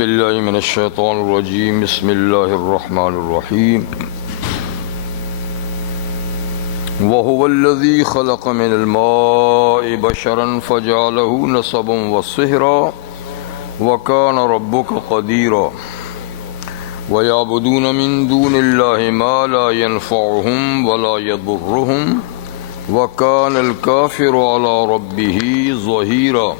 بالله من الشيطان الرجيم. بسم الله الرحمن الرحيم. وهو الذي خلق من الماء بشرا فجعله نسبا وصهرا وكان ربك قديرا ويعبدون من دون الله ما لا ينفعهم ولا يضرهم وكان الكافر على ربه ظهيرا.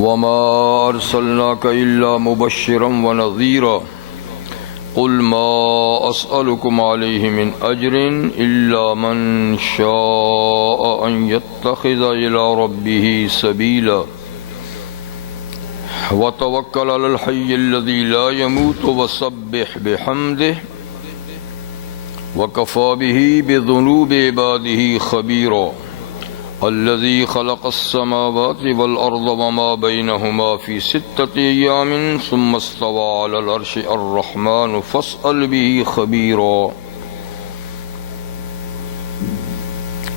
وما أرسلناك إلا مبشرا ونذيرا قل ما أسألكم عليه من أجر إلا من شاء أن يتخذ إلى ربه سبيلا وتوكل على الحي الذي لا يموت وسبح بحمده وكفى به بذنوب عباده خبيرا. الذي خلق السماوات والأرض وما بينهما في 6 أيام ثم استوى على العرش الرحمن فاسأل به خبيرا.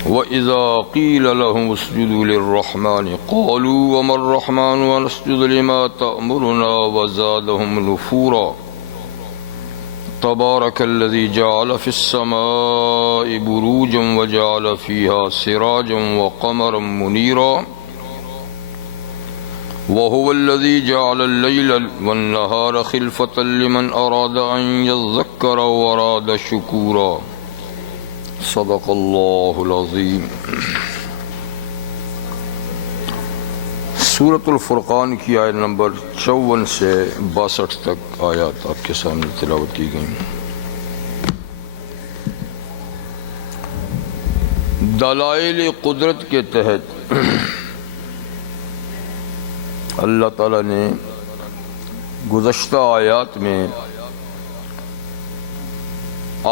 وإذا قيل لهم اسجدوا للرحمن قالوا وما الرحمن ونسجد لما تأمرنا وزادهم نفورا. تبارك الذي جعل في السماء بروجا وجعل فيها سراجا وقمرا منيرا. وهو الذي جعل الليل والنهار خلفة لمن أراد أن يذكر وأراد شكورا. صدق الله العظيم. سورۃ الفرقان کی آیت نمبر 54 سے 62 تک آیات آپ کے سامنے تلاوت کی گئیں. دلائل قدرت کے تحت اللہ تعالیٰ نے گزشتہ آیات میں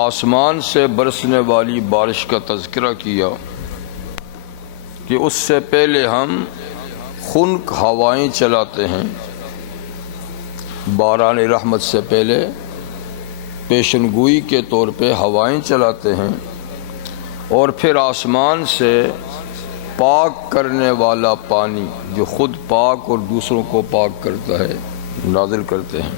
آسمان سے برسنے والی بارش کا تذکرہ کیا کہ اس سے پہلے ہم خنک ہوائیں چلاتے ہیں. باران رحمت سے پہلے پیشن گوئی کے طور پہ ہوائیں چلاتے ہیں اور پھر آسمان سے پاک کرنے والا پانی جو خود پاک اور دوسروں کو پاک کرتا ہے نازل کرتے ہیں.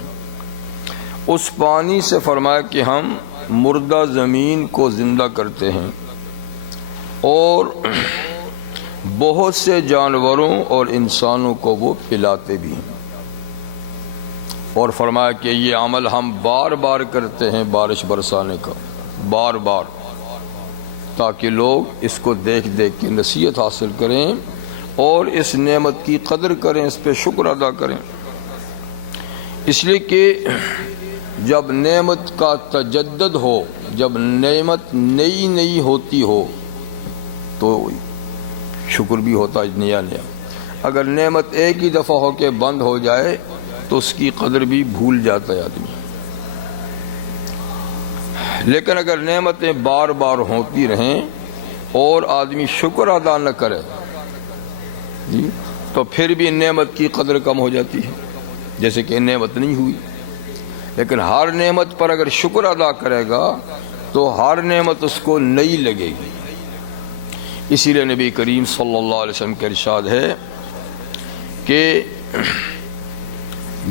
اس پانی سے فرمایا کہ ہم مردہ زمین کو زندہ کرتے ہیں اور بہت سے جانوروں اور انسانوں کو وہ پلاتے بھی ہیں. اور فرمایا کہ یہ عمل ہم بار بار کرتے ہیں بارش برسانے کا، بار بار، تاکہ لوگ اس کو دیکھ دیکھ کے نصیحت حاصل کریں اور اس نعمت کی قدر کریں، اس پہ شکر ادا کریں. اس لیے کہ جب نعمت کا تجدد ہو، جب نعمت نئی نئی ہوتی ہو تو شکر بھی ہوتا ہے نیا نیا. اگر نعمت ایک ہی دفعہ ہو کے بند ہو جائے تو اس کی قدر بھی بھول جاتا ہے آدمی. لیکن اگر نعمتیں بار بار ہوتی رہیں اور آدمی شکر ادا نہ کرے تو پھر بھی نعمت کی قدر کم ہو جاتی ہے، جیسے کہ نعمت نہیں ہوئی. لیکن ہر نعمت پر اگر شکر ادا کرے گا تو ہر نعمت اس کو نئی لگے گی. اسی لیے نبی کریم صلی اللہ علیہ وسلم کا ارشاد ہے کہ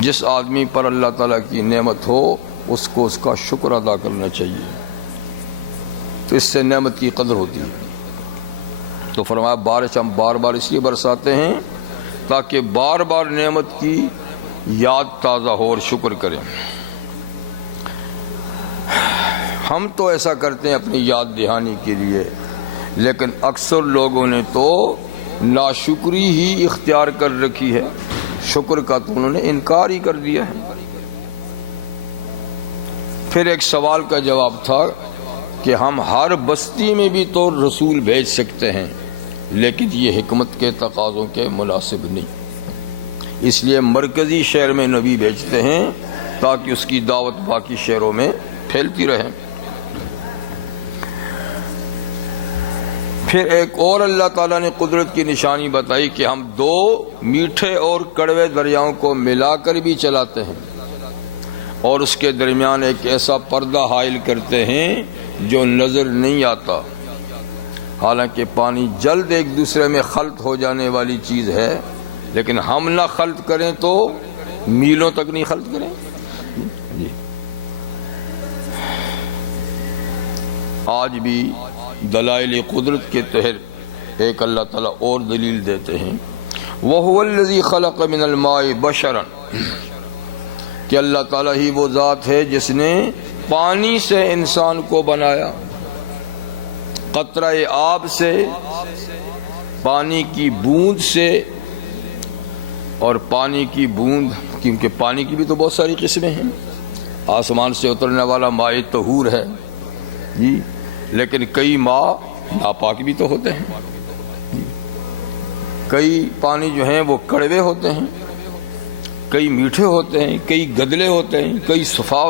جس آدمی پر اللہ تعالیٰ کی نعمت ہو اس کو اس کا شکر ادا کرنا چاہیے، تو اس سے نعمت کی قدر ہوتی ہے. تو فرمایا بارش ہم بار بار اس لیے برساتے ہیں تاکہ بار بار نعمت کی یاد تازہ ہو اور شکر کریں. ہم تو ایسا کرتے ہیں اپنی یاد دہانی کے لیے، لیکن اکثر لوگوں نے تو ناشکری ہی اختیار کر رکھی ہے، شکر کا تو انہوں نے انکار ہی کر دیا ہے. پھر ایک سوال کا جواب تھا کہ ہم ہر بستی میں بھی تو رسول بھیج سکتے ہیں لیکن یہ حکمت کے تقاضوں کے مناسب نہیں، اس لیے مرکزی شہر میں نبی بھیجتے ہیں تاکہ اس کی دعوت باقی شہروں میں پھیلتی رہے. پھر ایک اور اللہ تعالیٰ نے قدرت کی نشانی بتائی کہ ہم 2 میٹھے اور کڑوے دریاؤں کو ملا کر بھی چلاتے ہیں اور اس کے درمیان ایک ایسا پردہ حائل کرتے ہیں جو نظر نہیں آتا. حالانکہ پانی جلد ایک دوسرے میں خلط ہو جانے والی چیز ہے لیکن ہم نہ خلط کریں تو میلوں تک نہیں خلط کریں. جی آج بھی دلائل قدرت کے تحت ایک اللہ تعالیٰ اور دلیل دیتے ہیں، وَهُوَ الَّذِي خَلَقَ مِنَ الْمَاءِ بَشَرًا، کہ اللہ تعالیٰ ہی وہ ذات ہے جس نے پانی سے انسان کو بنایا، قطرہ آب سے، پانی کی بوند سے. اور پانی کی بوند، کیونکہ پانی کی بھی تو بہت ساری قسمیں ہیں، آسمان سے اترنے والا ماء طہور ہے جی، لیکن کئی ماء ناپاک بھی تو ہوتے ہیں جی. کئی پانی جو ہیں وہ کڑوے ہوتے ہیں، کئی میٹھے ہوتے ہیں، کئی گدلے ہوتے ہیں، کئی صفا.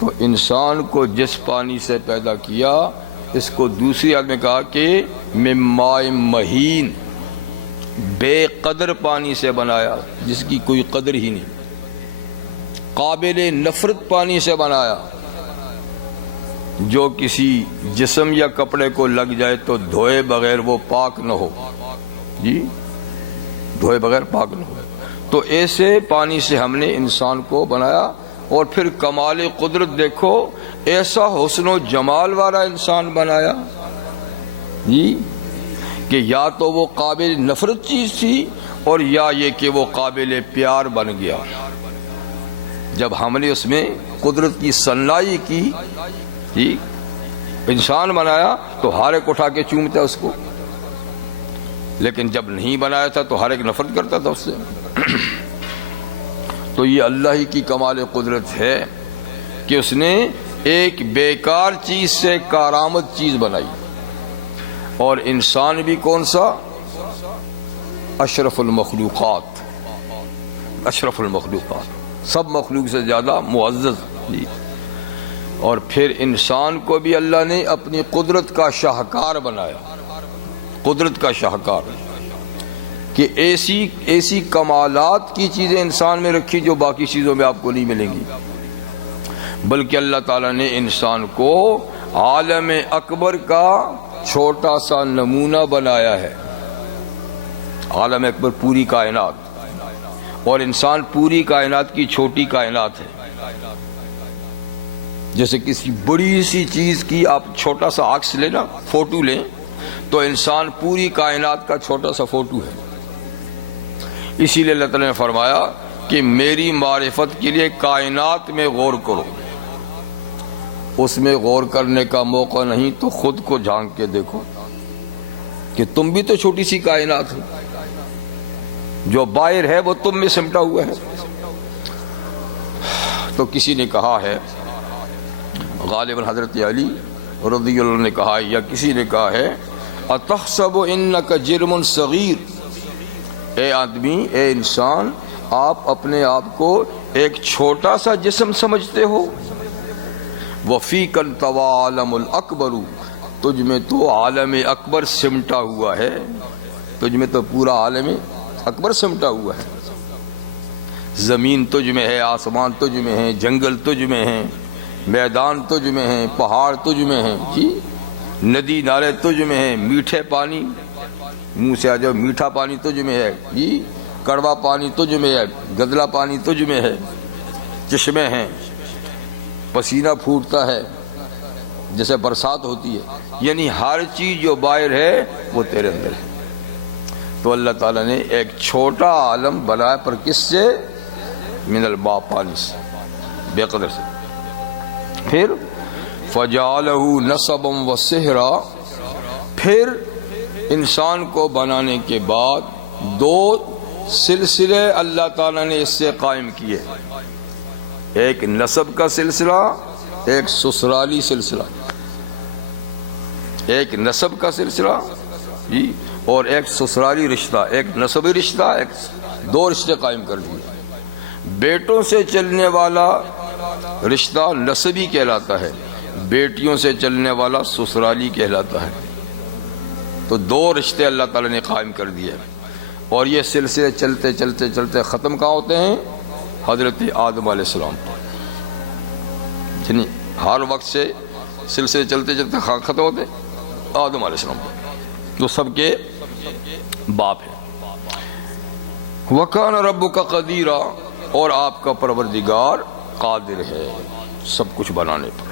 تو انسان کو جس پانی سے پیدا کیا، اس کو دوسری آیت میں کہا کہ من ماء مہین، بے قدر پانی سے بنایا جس کی کوئی قدر ہی نہیں، قابل نفرت پانی سے بنایا جو کسی جسم یا کپڑے کو لگ جائے تو دھوئے بغیر وہ پاک نہ ہو جی، دھوئے بغیر پاک نہ ہو. تو ایسے پانی سے ہم نے انسان کو بنایا. اور پھر کمال قدرت دیکھو، ایسا حسن و جمال والا انسان بنایا جی کہ یا تو وہ قابل نفرت چیز تھی، اور یا یہ کہ وہ قابل پیار بن گیا. جب ہم نے اس میں قدرت کی صنائی کی جی، انسان بنایا تو ہر ایک اٹھا کے چومتا ہے اس کو، لیکن جب نہیں بنایا تھا تو ہر ایک نفرت کرتا تھا اس سے. تو یہ اللہ ہی کی کمال قدرت ہے کہ اس نے ایک بیکار چیز سے کارآمد چیز بنائی. اور انسان بھی کون سا؟ اشرف المخلوقات، اشرف المخلوقات، سب مخلوق سے زیادہ معزز جی. اور پھر انسان کو بھی اللہ نے اپنی قدرت کا شاہکار بنایا، قدرت کا شاہکار، کہ ایسی کمالات کی چیزیں انسان میں رکھی جو باقی چیزوں میں آپ کو نہیں ملیں گی. بلکہ اللہ تعالیٰ نے انسان کو عالم اکبر کا چھوٹا سا نمونہ بنایا ہے. عالم اکبر پوری کائنات، اور انسان پوری کائنات کی چھوٹی کائنات ہے. جیسے کسی بڑی سی چیز کی آپ چھوٹا سا عکس لیں نا، فوٹو لیں، تو انسان پوری کائنات کا چھوٹا سا فوٹو ہے. اسی لیے اللہ تعالیٰ نے فرمایا کہ میری معرفت کے لیے کائنات میں غور کرو. اس میں غور کرنے کا موقع نہیں تو خود کو جھانک کے دیکھو کہ تم بھی تو چھوٹی سی کائنات ہو، جو باہر ہے وہ تم میں سمٹا ہوا ہے. تو کسی نے کہا ہے، غالباً حضرت علی رضی اللہ عنہ نے کہا، یا کسی نے کہا ہے، اتحسب انک جرم صغیر، اے آدمی، اے انسان، آپ اپنے آپ کو ایک چھوٹا سا جسم سمجھتے ہو. وفیک انطوی عالم الاکبر، تجھ میں تو عالم اکبر سمٹا ہوا ہے، تجھ میں تو پورا عالم اکبر سمٹا ہوا ہے. زمین تجھ میں ہے، آسمان تجھ میں ہے، جنگل تجھ میں ہے، میدان تجھ میں ہے، پہاڑ تجھ میں ہے جی، ندی نالے تجھ میں ہے، میٹھے پانی، منہ سے آ جاؤ، میٹھا پانی تجھ میں ہے جی، کڑوا پانی تجھ میں ہے، گدلا پانی تجھ میں ہے، چشمے ہیں، پسینہ پھوٹتا ہے جیسے برسات ہوتی ہے. یعنی ہر چیز جو باہر ہے وہ تیرے اندر ہے. تو اللہ تعالیٰ نے ایک چھوٹا عالم بنایا، پر کس سے؟ من الماء، پانی سے، بے قدر سے. پھر فَجَعَلَهُ نَسَبًا وَسِحْرًا، پھر انسان کو بنانے کے بعد دو سلسلے اللہ تعالیٰ نے اس سے قائم کیے. ایک نسب کا سلسلہ، ایک سسرالی سلسلہ. ایک نسب کا سلسلہ جی، اور ایک سسرالی رشتہ. ایک نسبی رشتہ، ایک دو رشتے قائم کر دیے. بیٹوں سے چلنے والا رشتہ نسبی کہلاتا ہے، بیٹیوں سے چلنے والا سسرالی کہلاتا ہے. تو دو رشتے اللہ تعالیٰ نے قائم کر دیے. اور یہ سلسلے چلتے چلتے چلتے ختم کہاں ہوتے ہیں؟ حضرت آدم علیہ السلام. یعنی ہر وقت سے سلسلے چلتے چلتے ختم ہوتے آدم علیہ السلام، جو سب کے باپ ہیں. وَكَانَ رَبُّكَ قَدِيرًا، اور آپ کا پروردگار قادر ہے سب کچھ بنانے پر۔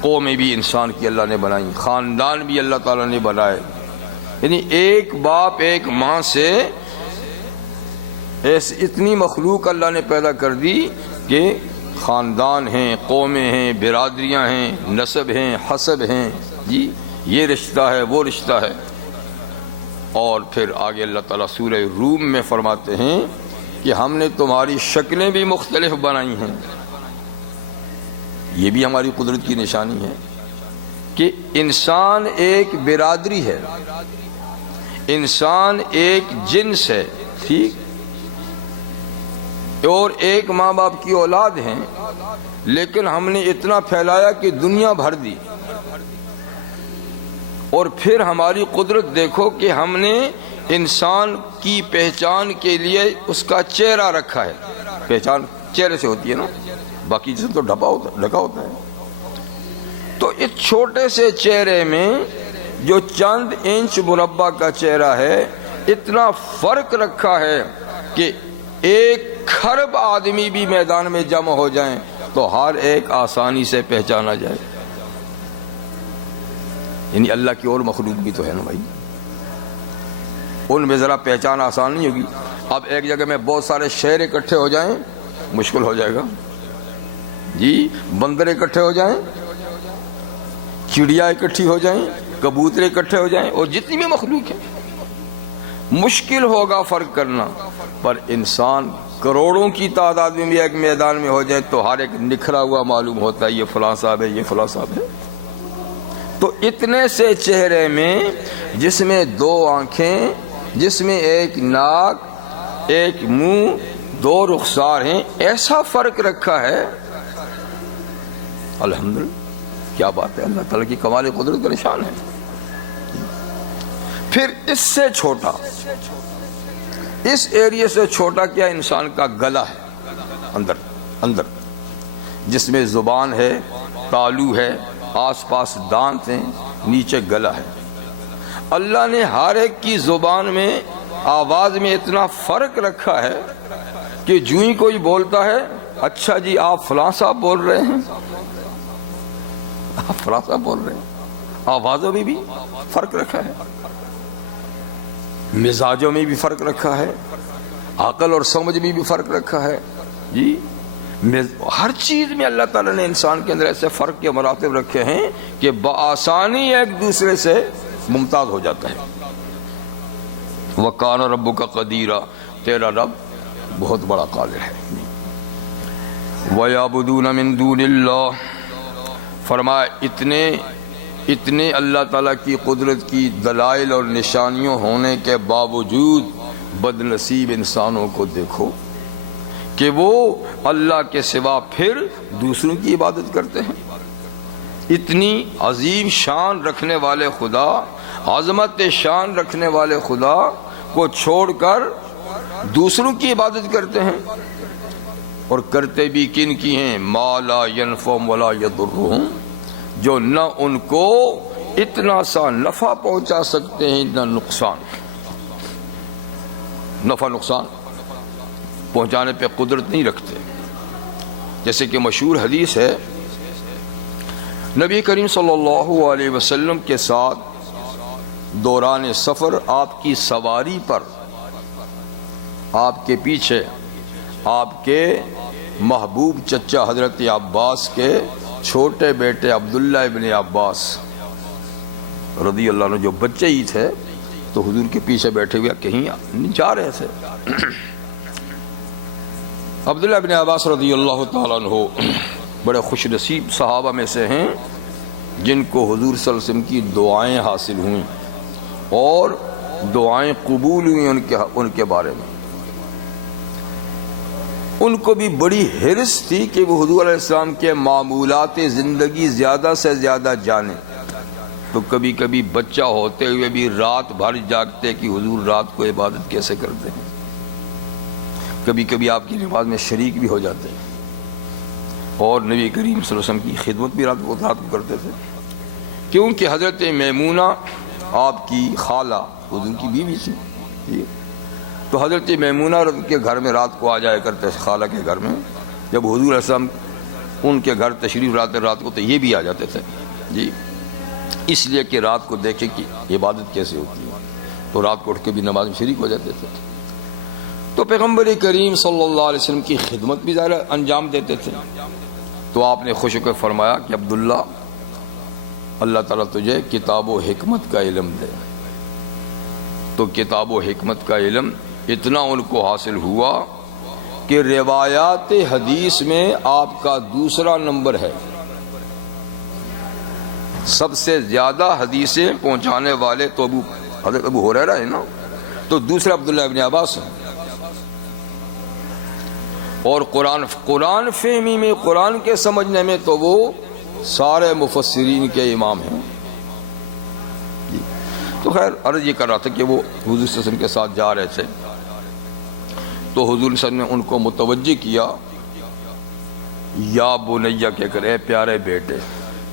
قومیں بھی انسان کی اللہ نے بنائی، خاندان بھی اللہ تعالیٰ نے بنائے، یعنی ایک باپ ایک ماں سے ایسی اتنی مخلوق اللہ نے پیدا کر دی کہ خاندان ہیں، قومیں ہیں، برادریاں ہیں، نسب ہیں، حسب ہیں، جی یہ رشتہ ہے وہ رشتہ ہے۔ اور پھر آگے اللہ تعالیٰ سورہ روم میں فرماتے ہیں کہ ہم نے تمہاری شکلیں بھی مختلف بنائی ہیں۔ یہ بھی ہماری قدرت کی نشانی ہے کہ انسان ایک برادری ہے، انسان ایک جنس ہے، ٹھیک، اور ایک ماں باپ کی اولاد ہیں، لیکن ہم نے اتنا پھیلایا کہ دنیا بھر دی۔ اور پھر ہماری قدرت دیکھو کہ ہم نے انسان کی پہچان کے لیے اس کا چہرہ رکھا ہے۔ پہچان چہرے سے ہوتی ہے نا، باقی جسم تو ڈھکا ہوتا ہے۔ تو اس چھوٹے سے چہرے میں جو چند انچ مربع کا چہرہ ہے، اتنا فرق رکھا ہے کہ 1 ارب آدمی بھی میدان میں جمع ہو جائیں تو ہر ایک آسانی سے پہچانا جائے۔ یعنی اللہ کی اور مخلوق بھی تو ہے نا بھائی، ان میں ذرا پہچان آسان نہیں ہوگی۔ اب ایک جگہ میں بہت سارے شیر اکٹھے ہو جائیں مشکل ہو جائے گا، جی بندر اکٹھے ہو جائیں، چڑیا اکٹھی ہو جائیں، کبوتر اکٹھے ہو جائیں، اور جتنی بھی مخلوق ہے مشکل ہوگا فرق کرنا۔ پر انسان کروڑوں کی تعداد میں بھی ایک میدان میں ہو جائے تو ہر ایک نکھرا ہوا معلوم ہوتا ہے، یہ فلاں صاحب ہے، یہ فلاں صاحب ہے۔ تو اتنے سے چہرے میں، جس میں 2 آنکھیں، جس میں 1 ناک، 1 منہ، 2 رخسار ہیں، ایسا فرق رکھا ہے۔ الحمدللہ، کیا بات ہے، اللہ تعالیٰ کی کمال قدرت کا نشان ہے۔ پھر اس سے چھوٹا، اس ایریے سے چھوٹا کیا، انسان کا گلا ہے، اندر جس میں زبان ہے، تالو ہے، آس پاس دانت ہیں، نیچے گلا ہے۔ اللہ نے ہر ایک کی زبان میں، آواز میں اتنا فرق رکھا ہے کہ جو ہی کوئی بولتا ہے، اچھا جی آپ فلاں صاحب بول رہے ہیں، آپ فلاں صاحب بول رہے ہیں۔ آوازوں میں بھی فرق رکھا ہے، مزاجوں میں بھی فرق رکھا ہے، عقل اور سمجھ میں بھی فرق رکھا ہے، جی ہر چیز میں اللہ تعالیٰ نے انسان کے اندر ایسے فرق کے مراتب رکھے ہیں کہ بآسانی ایک دوسرے سے ممتاز ہو جاتا ہے۔ وَكَانَ رَبُّكَ قَدِيرًا، تیرا رب بہت بڑا قادر ہے۔ وَيَعْبُدُونَ مِن دُونِ اللَّهِ، فرمایا اتنے اللہ تعالیٰ کی قدرت کی دلائل اور نشانیوں ہونے کے باوجود بد نصیب انسانوں کو دیکھو کہ وہ اللہ کے سوا پھر دوسروں کی عبادت کرتے ہیں۔ اتنی عظیم شان رکھنے والے خدا، عظمت شان رکھنے والے خدا کو چھوڑ کر دوسروں کی عبادت کرتے ہیں، اور کرتے بھی کن کی ہیں؟ ما لا ينفعهم ولا يضرهم، جو نہ ان کو اتنا سا نفع پہنچا سکتے ہیں نہ نقصان۔ نفع نقصان پہنچانے پہ قدرت نہیں رکھتے۔ جیسے کہ مشہور حدیث ہے، نبی کریم صلی اللہ علیہ وسلم کے ساتھ دوران سفر آپ کی سواری پر، آپ کے پیچھے آپ کے محبوب چچا حضرت عباس کے چھوٹے بیٹے عبداللہ ابن عباس رضی اللہ عنہ جو بچے ہی تھے، تو حضور کے پیچھے بیٹھے ہوئے کہیں جا رہے تھے۔ عبداللہ ابن عباس رضی اللہ تعالیٰ عنہ بڑے خوش نصیب صحابہ میں سے ہیں جن کو حضور صلی اللہ علیہ وسلم کی دعائیں حاصل ہوئیں اور دعائیں قبول ہوئیں ان کے بارے میں۔ ان کو بھی بڑی حرص تھی کہ وہ حضور علیہ السلام کے معمولات زندگی زیادہ سے زیادہ جانیں، تو کبھی کبھی بچہ ہوتے ہوئے بھی رات بھر جاگتے کہ حضور رات کو عبادت کیسے کرتے ہیں، کبھی کبھی آپ کی نماز میں شریک بھی ہو جاتے ہیں، اور نبی کریم صلی اللہ علیہ وسلم کی خدمت بھی رات کو کرتے تھے، کیونکہ حضرت میمونہ آپ کی خالہ حضور کی بیوی تھی، تو حضرت میمونہ کے گھر میں رات کو آ جایا کرتے تھے، خالہ کے گھر میں، جب حضور علیہ السلام ان کے گھر تشریف لاتے رات کو تو یہ بھی آ جاتے تھے جی، اس لیے کہ رات کو دیکھیں کہ عبادت کیسے ہوتی ہے، تو رات کو اٹھ کے بھی نماز میں شریک ہو جاتے تھے۔ تو پیغمبر کریم صلی اللہ علیہ وسلم کی خدمت بھی ظاہر انجام دیتے تھے۔ تو آپ نے خوش ہو کے فرمایا کہ عبداللہ، اللہ تعالیٰ تجھے کتاب و حکمت کا علم دے۔ تو کتاب و حکمت کا علم اتنا ان کو حاصل ہوا کہ روایات حدیث میں آپ کا دوسرا نمبر ہے، سب سے زیادہ حدیثیں پہنچانے والے تو حضرت ابو ہریرہ ہے نا، تو دوسرا عبداللہ ابن عباس ہے۔ اور قرآن فہمی میں، قرآن کے سمجھنے میں تو وہ سارے مفسرین کے امام ہیں جی۔ تو خیر عرض یہ کر رہا تھا کہ وہ حضور صلی اللہ علیہ وسلم کے ساتھ جا رہے تھے، تو حضور صلی اللہ علیہ وسلم نے ان کو متوجہ کیا، یا بنیہ کہہ کر، اے پیارے بیٹے،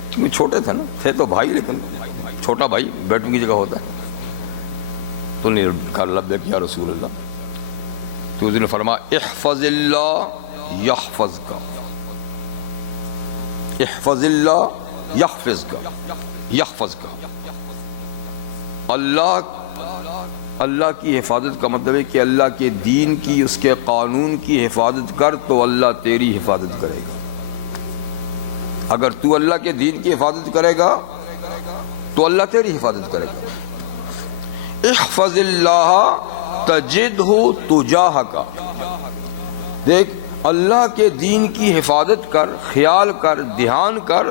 کیونکہ چھوٹے تھے نا، تھے تو بھائی لیکن چھوٹا بھائی بیٹوں کی جگہ ہوتا ہے، تو نہیں کہا لبیک یا رسول اللہ۔ تو حضور نے فرمایا احفظ اللہ یحفظک، احفظ اللہ یحفظک، یحفظک، اللہ کی حفاظت کا مطلب ہے کہ اللہ کے دین کی، اس کے قانون کی حفاظت کر تو اللہ تیری حفاظت کرے گا۔ اگر تو اللہ کے دین کی حفاظت کرے گا تو اللہ تیری حفاظت کرے گا۔ احفظ اللہ تجدہ تجاہک، دیکھ اللہ کے دین کی حفاظت کر، خیال کر، دھیان کر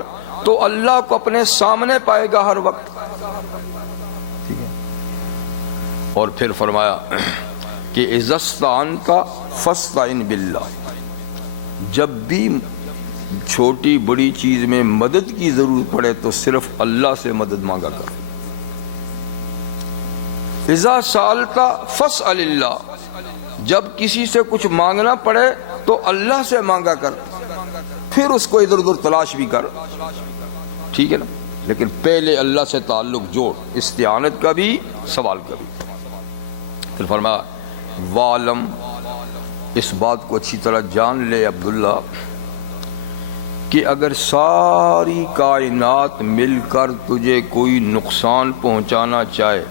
تو اللہ کو اپنے سامنے پائے گا ہر وقت۔ ٹھیک ہے، اور پھر فرمایا کہ اذا استعنت فاستعن باللہ، جب بھی چھوٹی بڑی چیز میں مدد کی ضرورت پڑے تو صرف اللہ سے مدد مانگا کر۔ اذا سألت فاسأل اللہ، جب کسی سے کچھ مانگنا پڑے تو اللہ سے مانگا کر، پھر اس کو ادھر ادھر تلاش بھی کر، ٹھیک ہے نا، لیکن پہلے اللہ سے تعلق جوڑ، استعانت کا بھی، سوال کا بھی۔ پھر فرمایا وعلم، اس بات کو اچھی طرح جان لے عبداللہ، کہ اگر ساری کائنات مل کر تجھے کوئی نقصان پہنچانا چاہے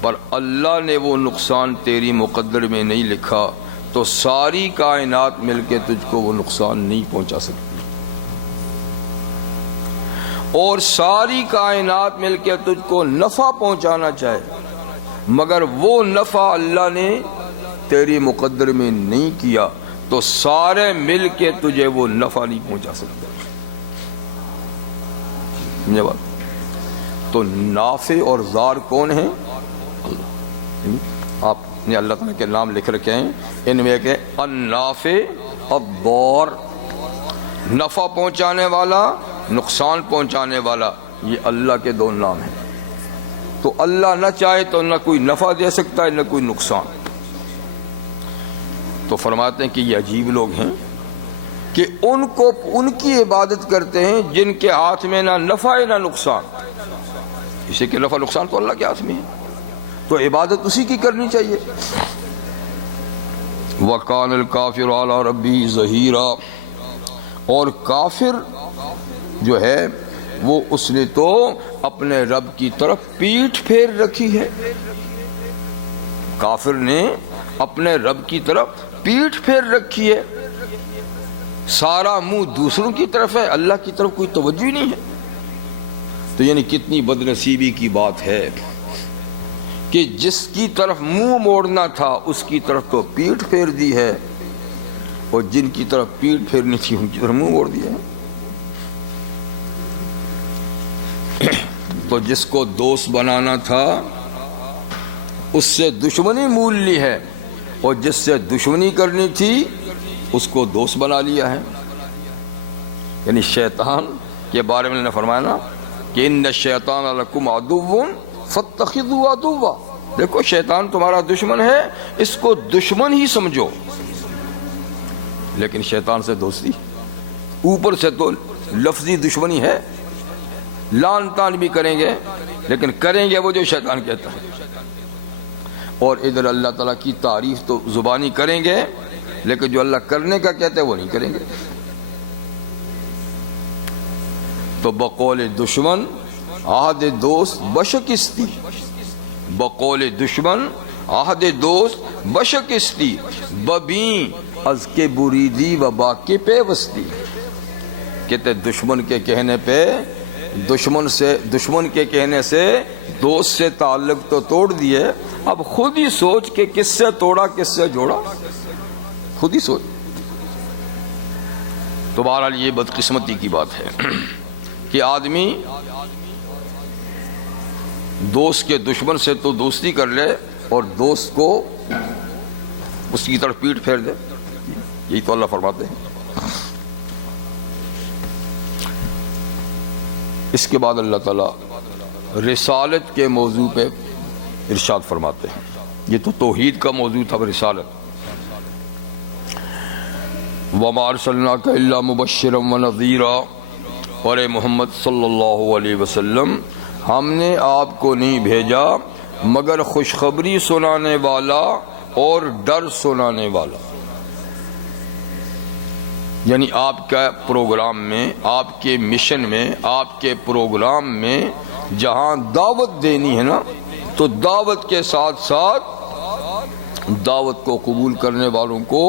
پر اللہ نے وہ نقصان تیری مقدر میں نہیں لکھا تو ساری کائنات مل کے تجھ کو وہ نقصان نہیں پہنچا سکتی، اور ساری کائنات مل کے تجھ کو نفع پہنچانا چاہے مگر وہ نفع اللہ نے تیری مقدر میں نہیں کیا تو سارے مل کے تجھے وہ نفع نہیں پہنچا سکتے۔ سمجھے بات؟ تو نافع اور ضار کون ہیں؟ اللہ۔ آپ نے اللہ تعالیٰ کے نام لکھ رکھے ہیں، ان میں کہ النافع الضار، نفع پہنچانے والا، نقصان پہنچانے والا، یہ اللہ کے دو نام ہیں۔ تو اللہ نہ چاہے تو نہ کوئی نفع دے سکتا ہے نہ کوئی نقصان۔ تو فرماتے ہیں کہ یہ عجیب لوگ ہیں کہ ان کی عبادت کرتے ہیں جن کے ہاتھ میں نہ نفع ہے نہ نقصان، اسے کہ نفع نقصان تو اللہ کے ہاتھ میں ہے، تو عبادت اسی کی کرنی چاہیے۔ وَقَانَ الْكَافِرُ عَلَىٰ رَبِّهِ ظَهِيرًا، اور کافر جو ہے وہ اس نے تو اپنے رب کی طرف پیٹھ پھیر رکھی ہے، کافر نے اپنے رب کی طرف پیٹھ پھیر رکھی ہے، سارا منہ دوسروں کی طرف ہے، اللہ کی طرف کوئی توجہ ہی نہیں ہے۔ تو یعنی کتنی بد نصیبی کی بات ہے کہ جس کی طرف منہ موڑنا تھا اس کی طرف تو پیٹھ پھیر دی ہے، اور جن کی طرف پیٹھ پھیرنی تھی ان کی طرف منہ موڑ دیا ہے۔ تو جس کو دوست بنانا تھا اس سے دشمنی مول لی ہے، اور جس سے دشمنی کرنی تھی اس کو دوست بنا لیا ہے۔ یعنی شیطان کے بارے میں نے فرمایا نا کہ ان الشیطان لکم عدو فاتخذوه عدوا، دیکھو شیطان تمہارا دشمن ہے، اس کو دشمن ہی سمجھو۔ لیکن شیطان سے دوستی، اوپر سے تو لفظی دشمنی ہے، لان تان بھی کریں گے لیکن کریں گے وہ جو شیطان کہتا ہے۔ اور ادھر اللہ تعالیٰ کی تعریف تو زبانی کریں گے لیکن جو اللہ کرنے کا کہتے ہیں وہ نہیں کریں گے. تو بقول دشمن عہد دوست بشکستی، بقول دشمن عہد دوست بشکستی، ببیں از کے بریدی و با کے پیوستی. کہتے دشمن کے کہنے پہ، دشمن کے کہنے سے دوست سے تعلق تو توڑ دیے، اب خود ہی سوچ کہ کس سے توڑا کس سے جوڑا، خود ہی سوچ. تو بہرحال یہ بدقسمتی کی بات ہے کہ آدمی دوست کے دشمن سے تو دوستی کر لے اور دوست کو اس کی طرف پیٹھ پھیر دے. یہی تو اللہ فرماتے ہیں. اس کے بعد اللہ تعالیٰ رسالت کے موضوع پہ ارشاد فرماتے ہیں. یہ تو توحید کا موضوع تھا، رسالت. وَمَا أَرْسَلْنَاكَ إِلَّا مُبَشِّرًا وَنَذِيرًا، اور اے محمد صلی اللہ علیہ وسلم ہم نے آپ کو نہیں بھیجا مگر خوشخبری سنانے والا اور ڈر سنانے والا. یعنی آپ کا پروگرام میں، آپ کے مشن میں، آپ کے پروگرام میں جہاں دعوت دینی ہے نا، تو دعوت کے ساتھ ساتھ دعوت کو قبول کرنے والوں کو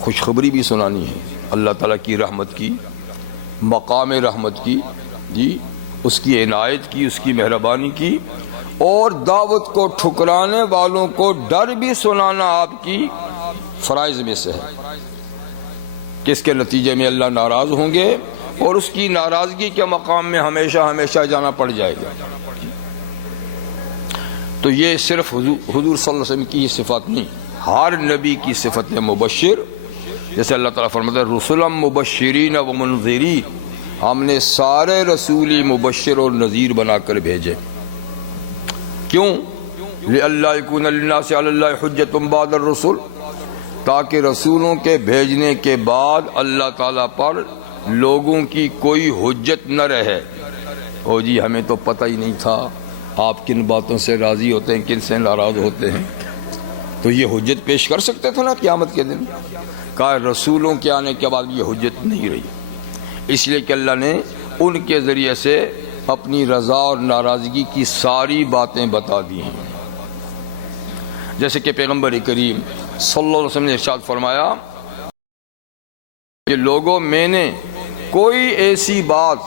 خوشخبری بھی سنانی ہے اللہ تعالیٰ کی رحمت کی، مقام رحمت کی، جی اس کی عنایت کی، اس کی مہربانی کی. اور دعوت کو ٹھکرانے والوں کو ڈر بھی سنانا آپ کی فرائض میں سے ہے کہ اس کے نتیجے میں اللہ ناراض ہوں گے اور اس کی ناراضگی کے مقام میں ہمیشہ ہمیشہ جانا پڑ جائے گا. تو یہ صرف حضور صلی اللہ علیہ وسلم کی صفات نہیں، ہر نبی کی صفت ہے مبشر. جیسے اللہ تعالیٰ فرماتا ہے رسلا مبشرین و منذرین، ہم نے سارے رسولی مبشر اور نذیر بنا کر بھیجے. کیوں؟ لِأَلَّا يَكُونَ لِلنَّاسِ عَلَى اللَّهِ حُجَّةٌ بَعْدَ الرُّسُلِ، تاکہ رسولوں کے بھیجنے کے بعد اللہ تعالیٰ پر لوگوں کی کوئی حجت نہ رہے. او جی ہمیں تو پتہ ہی نہیں تھا آپ کن باتوں سے راضی ہوتے ہیں، کن سے ناراض ہوتے ہیں. تو یہ حجت پیش کر سکتے تھے نا قیامت کے دن. کہا رسولوں کے آنے کے بعد یہ حجت نہیں رہی، اس لیے کہ اللہ نے ان کے ذریعے سے اپنی رضا اور ناراضگی کی ساری باتیں بتا دی ہیں. جیسے کہ پیغمبر کریم صلی اللہ علیہ وسلم نے ارشاد فرمایا کہ لوگوں میں نے کوئی ایسی بات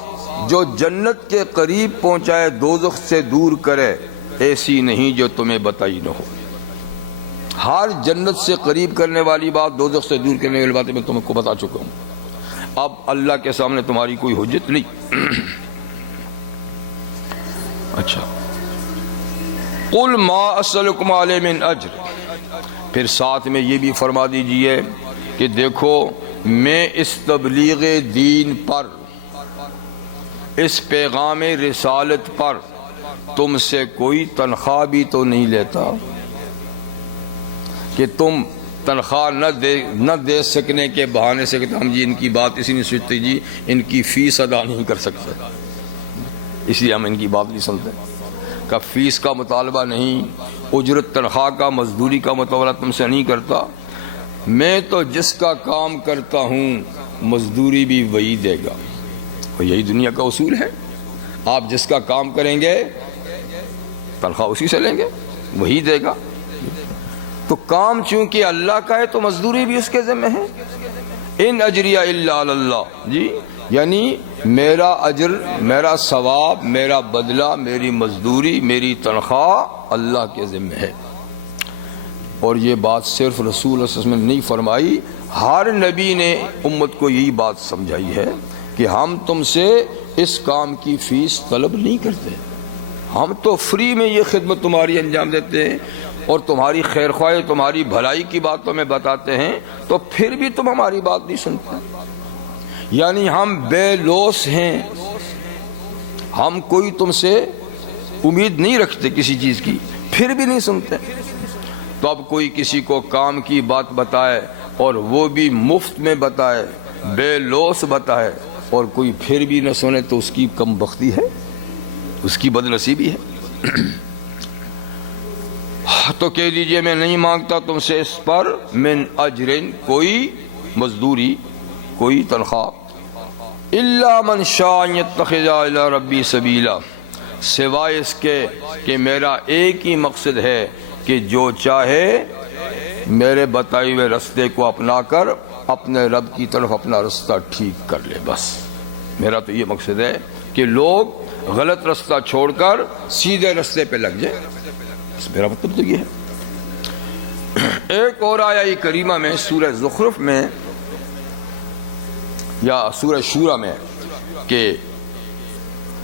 جو جنت کے قریب پہنچائے دوزخ سے دور کرے ایسی نہیں جو تمہیں بتائی نہ ہو. ہر جنت سے قریب کرنے والی بات، دوزخ سے دور کرنے والی باتیں میں تم کو بتا چکا ہوں. اب اللہ کے سامنے تمہاری کوئی حجت نہیں. اچھا قل ما اسألکم علیہ من اجر، پھر ساتھ میں یہ بھی فرما دیجئے کہ دیکھو میں اس تبلیغ دین پر، اس پیغام رسالت پر تم سے کوئی تنخواہ بھی تو نہیں لیتا کہ تم تنخواہ نہ دے سکنے کے بہانے سے کہ ہم جی ان کی بات اسی نہیں سوچتے، جی ان کی فیس ادا نہیں کر سکتے اس لیے ہم ان کی بات نہیں سنتے. کہ فیس کا مطالبہ نہیں، اجرت تنخواہ کا، مزدوری کا مطالبہ تم سے نہیں کرتا. میں تو جس کا کام کرتا ہوں مزدوری بھی وہی دے گا. اور یہی دنیا کا اصول ہے، آپ جس کا کام کریں گے تنخواہ اسی سے لیں گے، وہی دے گا. تو کام چونکہ اللہ کا ہے تو مزدوری بھی اس کے ذمہ ہے. ان اجریہ الا علی اللہ، جی یعنی میرا اجر، میرا ثواب، میرا بدلہ، میری مزدوری، میری تنخواہ اللہ کے ذمہ ہے. اور یہ بات صرف رسول اللہ صلی اللہ علیہ وسلم نے نہیں فرمائی، ہر نبی نے امت کو یہی بات سمجھائی ہے کہ ہم تم سے اس کام کی فیس طلب نہیں کرتے، ہم تو فری میں یہ خدمت تمہاری انجام دیتے ہیں اور تمہاری خیر خواہی، تمہاری بھلائی کی بات تمہیں بتاتے ہیں، تو پھر بھی تم ہماری بات نہیں سنتے. یعنی ہم بے لوث ہیں، ہم کوئی تم سے امید نہیں رکھتے کسی چیز کی، پھر بھی نہیں سنتے. تو اب کوئی کسی کو کام کی بات بتائے اور وہ بھی مفت میں بتائے، بے لوث بتائے، اور کوئی پھر بھی نہ سنے تو اس کی کم بختی ہے، اس کی بد نصیبی ہے. تو کہہ دیجئے میں نہیں مانگتا تم سے اس پر من اجرن کوئی مزدوری، کوئی تنخواہ، الا من شاء ان یتخذ الی ربی سبیلا، سوائے اس کے کہ میرا ایک ہی مقصد ہے کہ جو چاہے میرے بتائے ہوئے رستے کو اپنا کر اپنے رب کی طرف اپنا رستہ ٹھیک کر لے۔ بس میرا تو یہ مقصد ہے کہ لوگ غلط رستہ چھوڑ کر سیدھے رستے پہ لگ جائیں، میرا مطلب تو یہ ہے۔ ایک اور آیہ کریمہ میں سورہ زخرف میں یا سورہ شورى میں کہ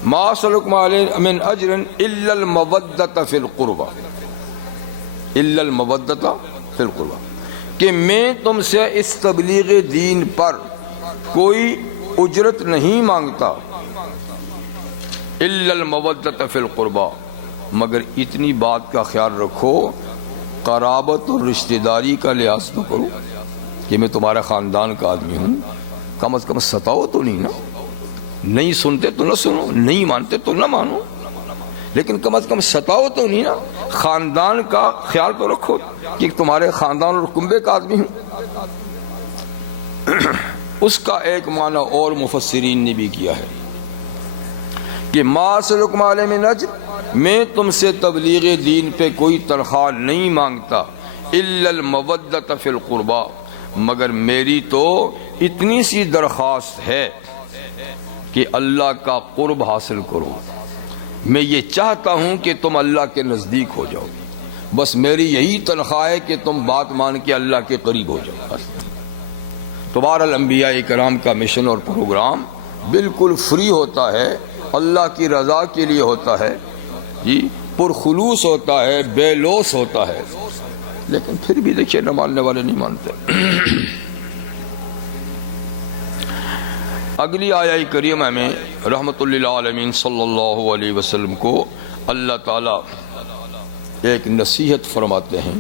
ما سلکم علیہ من اجر الا المودۃ فی القربى، الا المودۃ فی القربى، کہ میں تم سے اس تبلیغ دین پر کوئی اجرت نہیں مانگتا، الا المودۃ فی القربى، مگر اتنی بات کا خیال رکھو قرابت اور رشتہ داری کا لحاظ تو کرو کہ میں تمہارا خاندان کا آدمی ہوں، کم از کم ستاؤ تو نہیں نا، نہیں سنتے تو نہ سنو، نہیں مانتے تو نہ مانو، لیکن کم از کم ستاؤ تو نہیں نا، خاندان کا خیال تو رکھو کہ تمہارے خاندان اور کنبے کا آدمی ہوں۔ اس کا ایک معنی اور مفسرین نے بھی کیا ہے کہ ما سلکم علیہ من اجر، میں تم سے تبلیغ دین پہ کوئی تنخواہ نہیں مانگتا، الا المودۃ فی القربى، مگر میری تو اتنی سی درخواست ہے کہ اللہ کا قرب حاصل کرو، میں یہ چاہتا ہوں کہ تم اللہ کے نزدیک ہو جاؤ، بس میری یہی تنخواہ ہے کہ تم بات مان کے اللہ کے قریب ہو جاؤ۔ بس تو بہرحال انبیاء کرام کا مشن اور پروگرام بالکل فری ہوتا ہے، اللہ کی رضا کے لیے ہوتا ہے، جی پرخلوص ہوتا ہے، بے لوث ہوتا ہے، لیکن پھر بھی دیکھیے نہ ماننے والے نہیں مانتے۔ اگلی آیہ کریمہ میں رحمت للعالمین صلی اللہ علیہ وسلم کو اللہ تعالیٰ ایک نصیحت فرماتے ہیں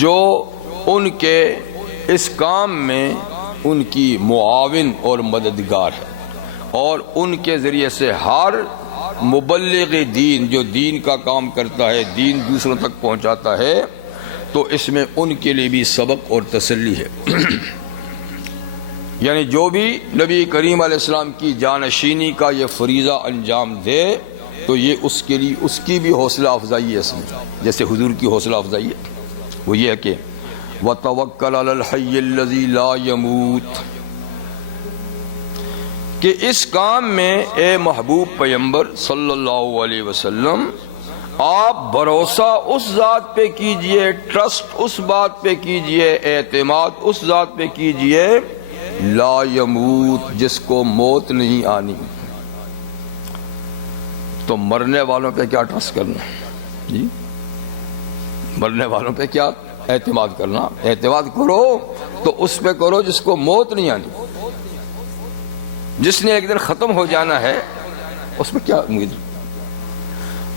جو ان کے اس کام میں ان کی معاون اور مددگار ہے، اور ان کے ذریعے سے ہر مبلغ دین جو دین کا کام کرتا ہے، دین دوسروں تک پہنچاتا ہے، تو اس میں ان کے لیے بھی سبق اور تسلی ہے۔ یعنی جو بھی نبی کریم علیہ السلام کی جانشینی کا یہ فریضہ انجام دے تو یہ اس کے لیے اس کی بھی حوصلہ افزائی ہے، اس میں جیسے حضور کی حوصلہ افزائی ہے، وہ یہ ہے کہ وَتَوَكَّلْ عَلَى الْحَيِّ الَّذِي لَا يَمُوتُ، کہ اس کام میں اے محبوب پیغمبر صلی اللہ علیہ وسلم آپ بھروسہ اس ذات پہ کیجئے، ٹرسٹ اس بات پہ کیجئے، اعتماد اس ذات پہ کیجئے لا یموت، جس کو موت نہیں آنی۔ تو مرنے والوں پہ کیا ٹرسٹ کرنا جی، مرنے والوں پہ کیا اعتماد کرنا، اعتماد کرو تو اس پہ کرو جس کو موت نہیں آنی، جس نے ایک دن ختم ہو جانا ہے، اس میں کیا امید۔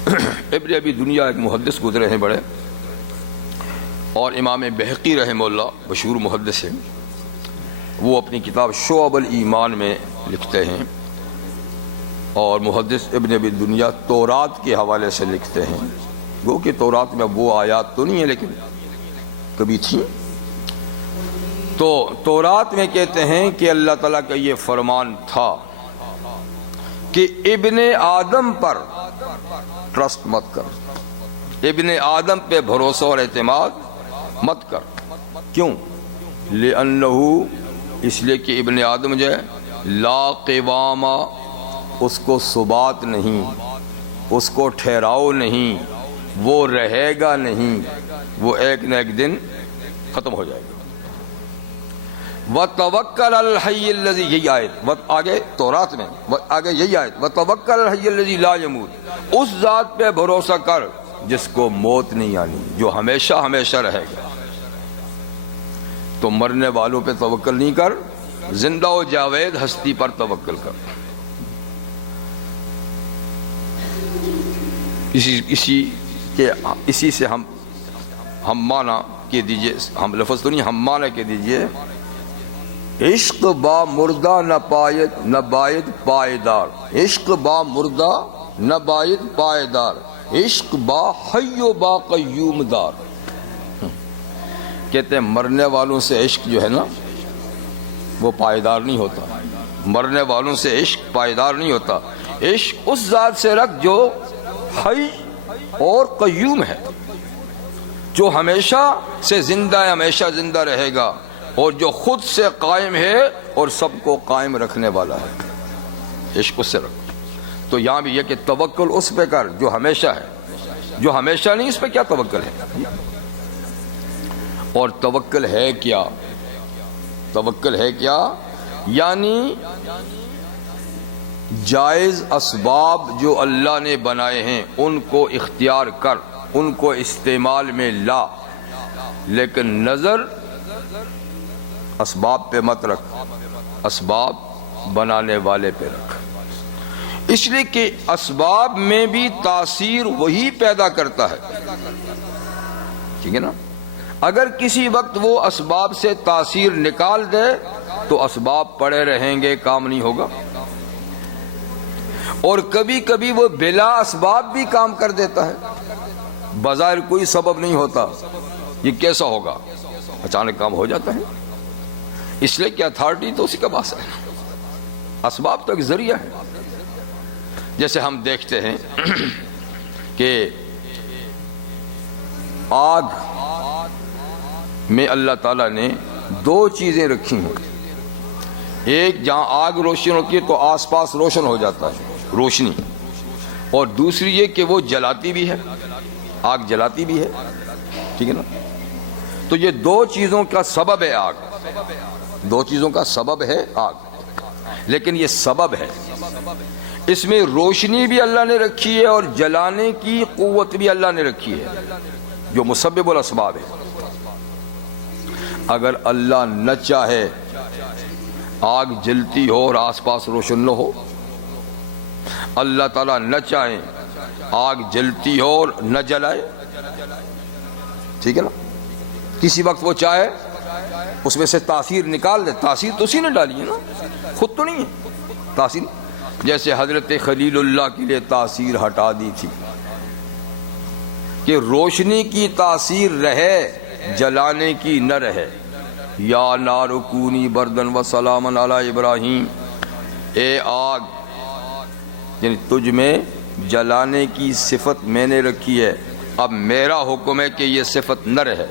ابن ابی دنیا ایک محدث گزرے ہیں بڑے، اور امام بہقی رحمہ اللہ مشہور محدث ہیں، وہ اپنی کتاب شعب الایمان میں لکھتے ہیں، اور محدث ابن ابی دنیا تورات کے حوالے سے لکھتے ہیں، گو کہ تورات میں وہ آیات تو نہیں ہے لیکن کبھی تھی، تو تورات میں کہتے ہیں کہ اللہ تعالیٰ کا یہ فرمان تھا کہ ابن آدم پر ٹرسٹ مت کر، ابن آدم پہ بھروسہ اور اعتماد مت کر۔ کیوں؟ لِأَنَّهُ، اس لیے کہ ابن آدم جو ہے لا قوام، اس کو ثبات نہیں، اس کو ٹھہراؤ نہیں، وہ رہے گا نہیں، وہ ایک نہ ایک دن ختم ہو جائے گا۔ وَتَوَكَّلْ عَلَى الْحَيِّ الَّذِي، یہی آیت آگے تورات میں آگے یہی آیت وَتَوَكَّلْ عَلَى الْحَيِّ الَّذِي لَا يَمُوتُ، اس ذات پہ بھروسہ کر جس کو موت نہیں آنی، جو ہمیشہ ہمیشہ رہے گا۔ تو مرنے والوں پہ توکل نہیں کر، زندہ و جاوید ہستی پر توکل کر۔ اسی سے ہم معنی کے دیجئے، ہم لفظ تو نہیں، ہم معنی کے دیجئے، عشق با مردہ نہ پائد نہ باید پائیدار، عشق با مردہ نہ باید پائیدار، عشق با حی و با قیوم دار. کہتے ہیں مرنے والوں سے عشق جو ہے نا وہ پائیدار نہیں ہوتا. مرنے والوں سے عشق پائیدار نہیں ہوتا. عشق اس ذات سے رکھ جو حی اور قیوم ہے، جو ہمیشہ سے زندہ ہے، ہمیشہ زندہ رہے گا، اور جو خود سے قائم ہے اور سب کو قائم رکھنے والا ہے. عشق اس سے رکھ. تو یہاں بھی یہ کہ توکل اس پہ کر جو ہمیشہ ہے، جو ہمیشہ نہیں اس پہ کیا توکل ہے. اور توکل ہے کیا؟ توکل ہے کیا؟ یعنی جائز اسباب جو اللہ نے بنائے ہیں ان کو اختیار کر، ان کو استعمال میں لا، لیکن نظر اسباب پہ مت رکھ، اسباب بنانے والے پہ رکھ. اس لیے کہ اسباب میں بھی تاثیر وہی پیدا کرتا ہے. ٹھیک ہے نا؟ اگر کسی وقت وہ اسباب سے تاثیر نکال دے تو اسباب پڑے رہیں گے، کام نہیں ہوگا. اور کبھی کبھی وہ بلا اسباب بھی کام کر دیتا ہے، بظاہر کوئی سبب نہیں ہوتا. یہ کیسا ہوگا؟ اچانک کام ہو جاتا ہے. اس لیے کہ اتھارٹی تو اسی کے پاس ہے، اسباب تو ایک ذریعہ ہے. جیسے ہم دیکھتے ہیں کہ آگ میں اللہ تعالیٰ نے دو چیزیں رکھی ہیں. ایک جہاں آگ روشن ہوتی ہے تو آس پاس روشن ہو جاتا ہے، روشنی. اور دوسری یہ کہ وہ جلاتی بھی ہے، آگ جلاتی بھی ہے. ٹھیک ہے نا؟ تو یہ دو چیزوں کا سبب ہے آگ. دو چیزوں کا سبب ہے آگ، لیکن یہ سبب ہے. اس میں روشنی بھی اللہ نے رکھی ہے اور جلانے کی قوت بھی اللہ نے رکھی ہے، جو مسبب الاسباب ہے. اگر اللہ نہ چاہے آگ جلتی ہو اور آس پاس روشن نہ ہو، اللہ تعالیٰ نہ چاہے آگ جلتی ہو اور نہ جلائے. ٹھیک ہے نا؟ کسی وقت وہ چاہے اس میں سے تاثیر نکال دے. تاثیر تو اسی نے ڈالی ہے نا، خود تو نہیں ہے تاثیر. جیسے حضرت خلیل اللہ کے لیے تاثیر ہٹا دی تھی کہ روشنی کی تاثیر رہے، جلانے کی نہ رہے. یا نار کونی بردن و سلاما علی ابراہیم، اے آگ یعنی تجھ میں جلانے کی صفت میں نے رکھی ہے، اب میرا حکم ہے کہ یہ صفت نہ رہے،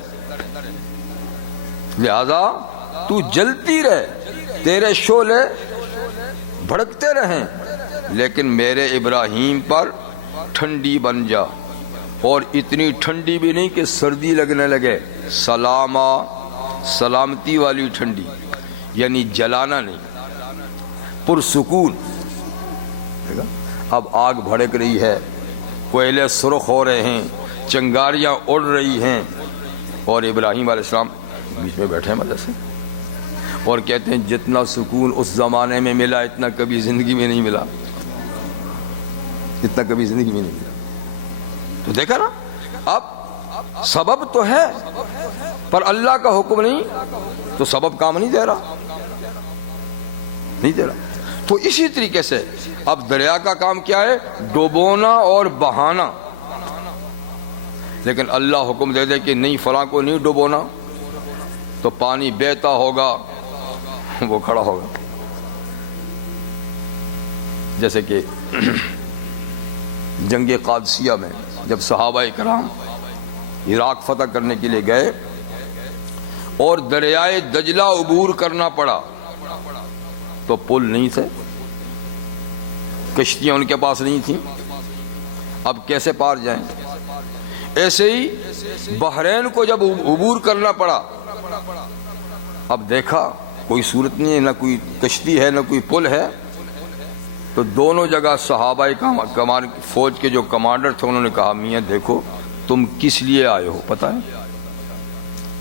لہذا تو جلتی رہے، تیرے شعلے بھڑکتے رہیں، لیکن میرے ابراہیم پر ٹھنڈی بن جا. اور اتنی ٹھنڈی بھی نہیں کہ سردی لگنے لگے، سلاما سلامتی والی ٹھنڈی، یعنی جلانا نہیں، پرسکون. اب آگ بھڑک رہی ہے، کوئلے سرخ ہو رہے ہیں، چنگاریاں اڑ رہی ہیں، اور ابراہیم علیہ السلام بیچ میں بیٹھے ہیں مزے سے، اور کہتے ہیں جتنا سکون اس زمانے میں ملا اتنا کبھی زندگی میں نہیں ملا، اتنا کبھی زندگی میں نہیں ملا. تو دیکھا نا، اب سبب تو ہے پر اللہ کا حکم نہیں تو سبب کام نہیں دے رہا، نہیں دے رہا. تو اسی طریقے سے اب دریا کا کام کیا ہے؟ ڈوبونا اور بہانا. لیکن اللہ حکم دے دے کہ نہیں فلاں کو نہیں ڈوبونا تو پانی بہتا ہوگا، وہ کھڑا ہوگا. جیسے کہ جنگ قادسیہ میں جب صحابہ کرام عراق فتح کرنے کے لیے گئے اور دریائے دجلہ عبور کرنا پڑا تو پل نہیں تھے، کشتیاں ان کے پاس نہیں تھیں، اب کیسے پار جائیں؟ ایسے ہی بحرین کو جب عبور کرنا پڑا، اب دیکھا کوئی صورت نہیں ہے، نہ کوئی کشتی ہے نہ کوئی پل ہے، تو دونوں جگہ صحابہ کمان فوج کے جو کمانڈر تھے انہوں نے کہا میاں دیکھو تم کس لیے آئے ہو پتہ ہے؟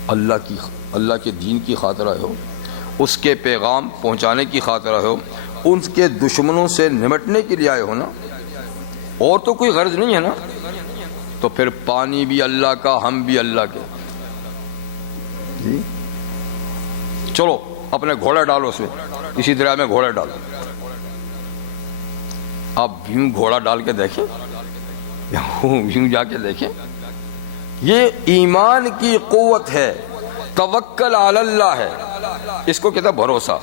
اللہ کے دین کی خاطر آئے ہو، اس کے پیغام پہنچانے کی خاطر آئے ہو، ان کے دشمنوں سے نمٹنے کے لیے آئے ہو نا، اور تو کوئی غرض نہیں ہے نا. تو پھر پانی بھی اللہ کا، ہم بھی اللہ کے. جی چلو اپنے گھوڑے ڈالو اس میں، اسی دریا میں گھوڑے ڈالو. آپ یوں گھوڑا ڈال کے دیکھیں، یوں جا کے دیکھیں، یہ ایمان کی قوت ہے، توکل علی اللہ ہے، اس کو کہتا بھروسہ،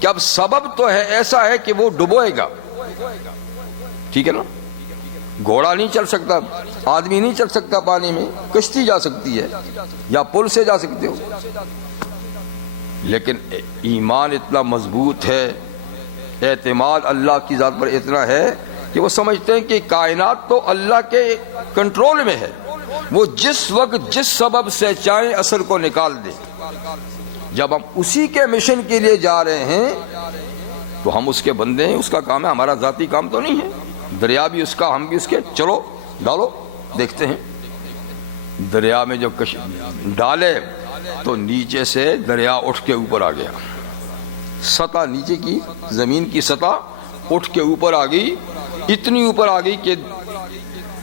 کہ اب سبب تو ہے، ایسا ہے کہ وہ ڈبوئے گا، ٹھیک ہے نا؟ گھوڑا نہیں چل سکتا، آدمی نہیں چل سکتا پانی میں، کشتی جا سکتی ہے یا پل سے جا سکتے ہو، لیکن ایمان اتنا مضبوط ہے، اعتماد اللہ کی ذات پر اتنا ہے کہ وہ سمجھتے ہیں کہ کائنات تو اللہ کے کنٹرول میں ہے، وہ جس وقت جس سبب سے چاہیں اثر کو نکال دے۔ جب ہم اسی کے مشن کے لیے جا رہے ہیں تو ہم اس کے بندے ہیں، اس کا کام ہے، ہمارا ذاتی کام تو نہیں ہے۔ دریا بھی اس کا، ہم بھی اس کے، چلو ڈالو، دیکھتے ہیں۔ دریا میں جو ڈالے تو نیچے سے دریا اٹھ کے اوپر آ گیا، سطح نیچے کی زمین کی سطح اٹھ کے اوپر آ گئی، اتنی اوپر آ گئی کہ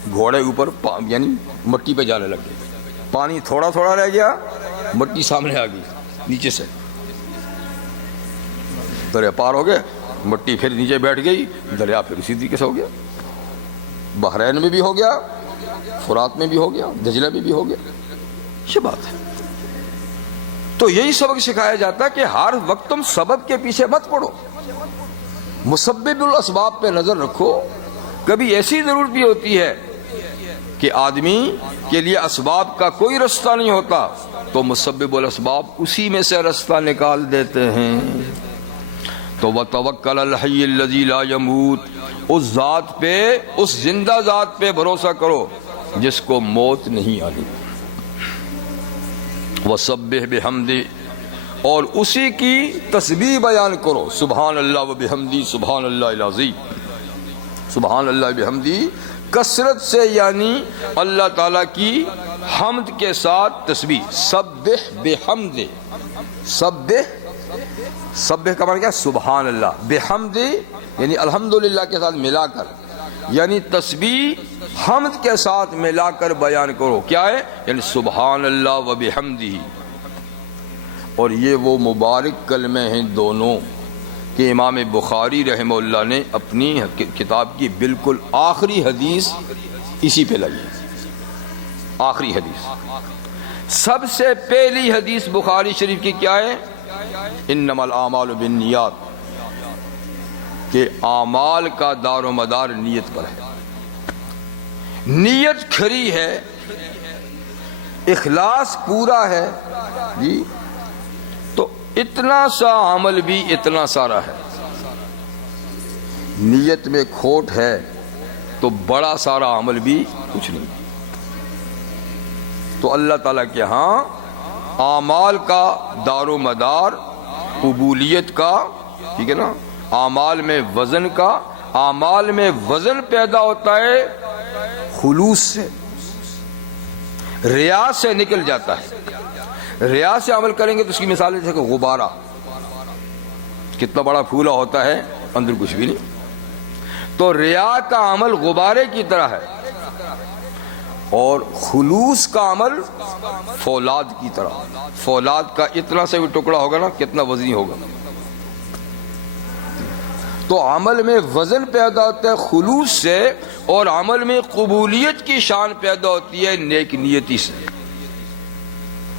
گھوڑے اوپر یعنی مٹی پہ جانے لگ گئے، پانی تھوڑا تھوڑا رہ گیا، مٹی سامنے آ گئی نیچے سے، دریا پار ہو گئے، مٹی پھر نیچے بیٹھ گئی، دریا پھر اسی طریقے سے ہو گیا، بحرین میں بھی ہو گیا، فرات میں بھی ہو گیا، دجلہ میں بھی ہو گیا، یہ بات ہے۔ تو یہی سبق سکھایا جاتا ہے کہ ہر وقت تم سبب کے پیچھے مت پڑو، مسبب الاسباب پہ نظر رکھو۔ کبھی ایسی ضرورت بھی ہوتی ہے کہ آدمی کے لیے اسباب کا کوئی رستہ نہیں ہوتا تو مسبب الاسباب اسی میں سے رستہ نکال دیتے ہیں۔ تو وتوکل علی الحی الذی لا یموت، اس ذات پہ، اس زندہ ذات پہ بھروسہ کرو جس کو موت نہیں آنی۔ وسبح بحمدہ، اور اسی کی تسبیح بیان کرو، سبحان اللہ و بحمدی، سبحان اللہ العظیم، سبحان اللہ بحمدی، کثرت سے، یعنی اللہ تعالیٰ کی حمد کے ساتھ تسبیح۔ سبح بحمد، سبح کا معنی کیا؟ سبحان اللہ، بحمد یعنی الحمدللہ کے ساتھ ملا کر، یعنی تسبیح حمد کے ساتھ ملا کر بیان کرو۔ کیا ہے؟ یعنی سبحان اللہ و بحمدہ۔ اور یہ وہ مبارک کلمے ہیں دونوں کہ امام بخاری رحمہ اللہ نے اپنی کتاب کی بالکل آخری حدیث اسی پہ لگی، آخری حدیث۔ سب سے پہلی حدیث بخاری شریف کی کیا ہے؟ انما الاعمال بالنیات، کہ اعمال کا دار و مدار نیت پر ہے، نیت کھری ہے، اخلاص پورا ہے جی، تو اتنا سا عمل بھی اتنا سارا ہے۔ نیت میں کھوٹ ہے تو بڑا سارا عمل بھی کچھ نہیں۔ تو اللہ تعالیٰ کے ہاں اعمال کا دار و مدار قبولیت کا، ٹھیک ہے نا، اعمال میں وزن کا، اعمال میں وزن پیدا ہوتا ہے خلوص سے، ریا سے نکل جاتا ہے۔ ریا سے عمل کریں گے تو اس کی مثال ہے جیسے کہ غبارہ، کتنا بڑا پھولا ہوتا ہے، اندر کچھ بھی نہیں۔ تو ریا کا عمل غبارے کی طرح ہے، اور خلوص کا عمل فولاد کی طرح۔ فولاد کا اتنا سے بھی ٹکڑا ہوگا نا، کتنا وزنی ہوگا۔ تو عمل میں وزن پیدا ہوتا ہے خلوص سے، اور عمل میں قبولیت کی شان پیدا ہوتی ہے نیک نیتی سے،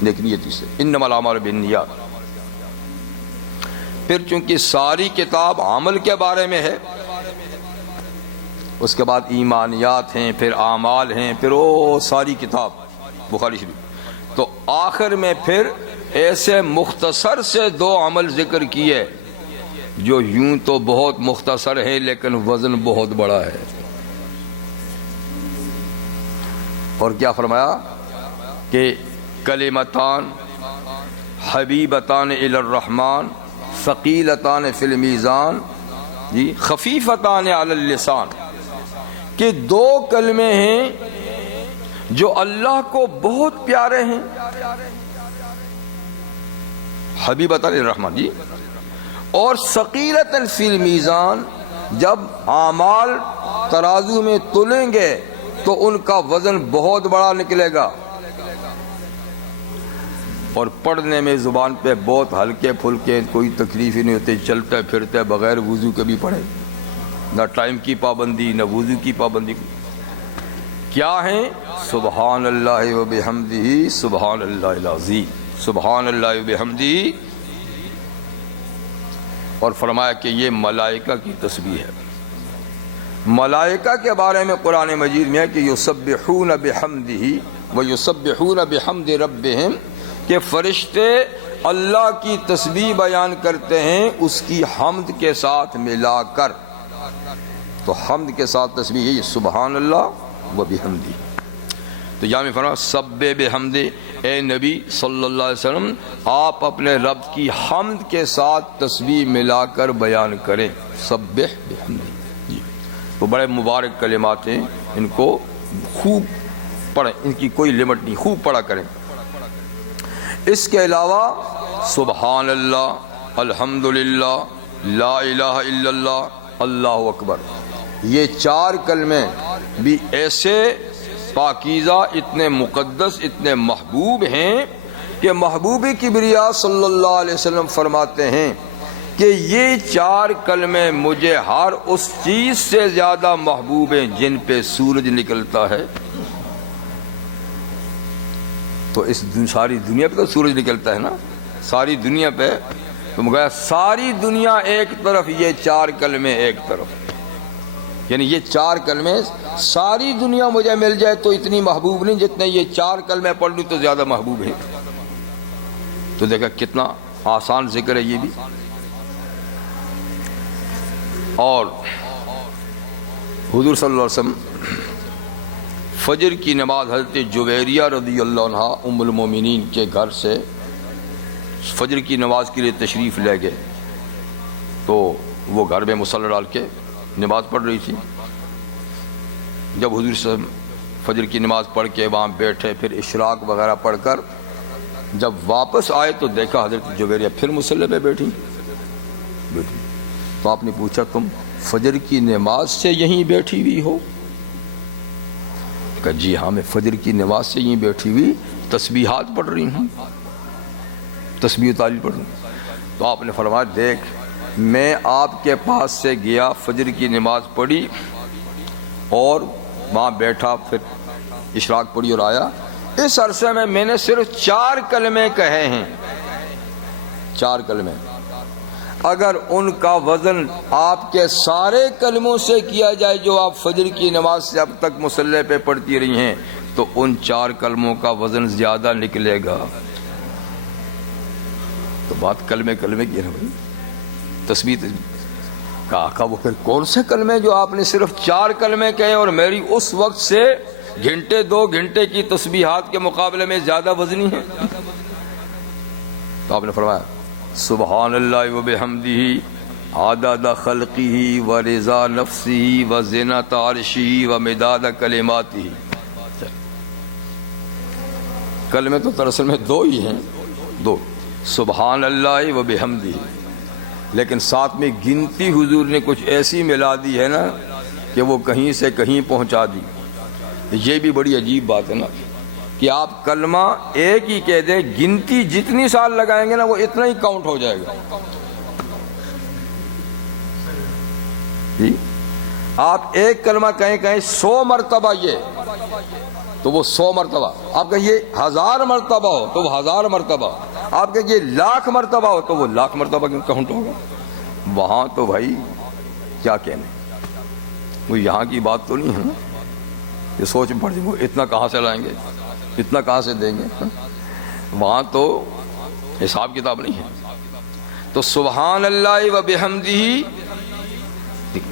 نیک نیتی سے۔ انما الاعمال بالنیات۔ پھر چونکہ ساری کتاب عمل کے بارے میں ہے، اس کے بعد ایمانیات ہیں، پھر اعمال ہیں، پھر وہ ساری کتاب بخاری شریف، تو آخر میں پھر ایسے مختصر سے دو عمل ذکر کیے جو یوں تو بہت مختصر ہیں لیکن وزن بہت بڑا ہے۔ اور کیا فرمایا کہ کلمتان حبیبتان الی الرحمن ثقیلتان فی المیزان، جی، خفیفتان علی اللسان، کہ دو کلمے ہیں جو اللہ کو بہت پیارے ہیں، حبیبتان الی الرحمن، جی، اور ثقیلتان فی المیزان، جب اعمال ترازو میں تلیں گے تو ان کا وزن بہت بڑا نکلے گا، اور پڑھنے میں زبان پہ بہت ہلکے پھلکے، کوئی تکلیف ہی نہیں ہوتی، چلتے پھرتے بغیر وضو کے بھی پڑھے، نہ ٹائم کی پابندی نہ وضو کی پابندی۔ کیا ہیں؟ سبحان اللہ و بحمدہ سبحان اللہ العظیم، سبحان اللہ و بحمدہ. اور فرمایا کہ یہ ملائکہ کی تسبیح ہے. ملائکہ کے بارے میں قرآن مجید میں ہے کہ یسبحون بحمدہ و یسبحون بحمد ربہم، کہ فرشتے اللہ کی تسبیح بیان کرتے ہیں اس کی حمد کے ساتھ ملا کر. تو حمد کے ساتھ تسبیح ہے سبحان اللہ و بحمدہ. تو یہاں میں فرمایا سبح بحمد، اے نبی صلی اللہ علیہ وسلم آپ اپنے رب کی حمد کے ساتھ تسبیح ملا کر بیان کریں. سبح بحمد، جی تو بڑے مبارک کلمات ہیں، ان کو خوب پڑھیں، ان کی کوئی لمٹ نہیں، خوب پڑھا کریں. اس کے علاوہ سبحان اللہ، الحمدللہ، لا الہ الا اللہ، اللہ اکبر، یہ 4 کلمے بھی ایسے پاکیزہ، اتنے مقدس، اتنے محبوب ہیں کہ محبوب کبریا صلی اللہ علیہ وسلم فرماتے ہیں کہ یہ 4 کلمے مجھے ہر اس چیز سے زیادہ محبوب ہیں جن پہ سورج نکلتا ہے. تو اس ساری دنیا پہ تو سورج نکلتا ہے نا، ساری دنیا پہ. تو مگر ساری دنیا ایک طرف، یہ 4 کلمے ایک طرف، یعنی یہ 4 کلمے ساری دنیا مجھے مل جائے تو اتنی محبوب نہیں جتنے یہ 4 کلمے پڑھ لوں تو زیادہ محبوب ہیں. تو دیکھا کتنا آسان ذکر ہے یہ بھی. اور حضور صلی اللہ علیہ وسلم فجر کی نماز حضرت جویریہ رضی اللہ عنہ ام المومنین کے گھر سے فجر کی نماز کے لیے تشریف لے گئے. تو وہ گھر میں مصلی ڈال کے نماز پڑھ رہی تھی. جب حضور صلی اللہ علیہ وسلم فجر کی نماز پڑھ کے وہاں بیٹھے، پھر اشراق وغیرہ پڑھ کر جب واپس آئے تو دیکھا حضرت جویریہ پھر مصلی پہ بیٹھی. تو آپ نے پوچھا تم فجر کی نماز سے یہیں بیٹھی ہوئی ہو؟ کہا جی ہاں، میں فجر کی نماز سے یہیں بیٹھی ہوئی تسبیحات پڑھ رہی ہوں، تسبیح و تحلیل پڑھ رہی ہوں. تو آپ نے فرمایا دیکھ، میں آپ کے پاس سے گیا، فجر کی نماز پڑھی اور وہاں بیٹھا، پھر اشراق پڑھی اور آیا. اس عرصے میں نے صرف 4 کلمے کہے ہیں، 4 کلمے. اگر ان کا وزن آپ کے سارے کلموں سے کیا جائے جو آپ فجر کی نماز سے اب تک مصلی پہ پڑھتی رہی ہیں تو ان 4 کلموں کا وزن زیادہ نکلے گا. تو بات کلمے کی ہے نا بھائی، تسبیح کہا وہ پھر کون سے کلمے جو آپ نے صرف 4 کلمے کہے اور میری اس وقت سے گھنٹے 2 گھنٹے کی تسبیحات کے مقابلے میں زیادہ وزنی ہیں؟ تو آپ نے فرمایا سبحان اللہ و بحمدہ عدد خلقہ و رضا نفسہ و زینت عرشہ و مداد کلماتہ. کلمے تو دراصل میں 2 ہی ہیں، 2، سبحان اللہ و بحمدہ، لیکن ساتھ میں گنتی حضور نے کچھ ایسی ملا دی ہے نا کہ وہ کہیں سے کہیں پہنچا دی. یہ بھی بڑی عجیب بات ہے نا کہ آپ کلمہ ایک ہی کہہ دیں، گنتی جتنی سال لگائیں گے نا وہ اتنا ہی کاؤنٹ ہو جائے گا. جی آپ ایک کلمہ کہیں 100 مرتبہ یہ تو وہ 100 مرتبہ، آپ کہیں 1000 مرتبہ ہو تو وہ 1000 مرتبہ، آپ کہیں 1,00,000 مرتبہ ہو تو وہ 1,00,000 مرتبہ کاؤنٹ ہوگا. وہاں تو بھائی کیا کہنے، وہ یہاں کی بات تو نہیں ہے نا. یہ سوچ میں پڑ جائے وہ اتنا کہاں سے لائیں گے، اتنا کہاں سے دیں گے. وہاں تو حساب کتاب نہیں ہے. تو سبحان اللہ و بحمدہ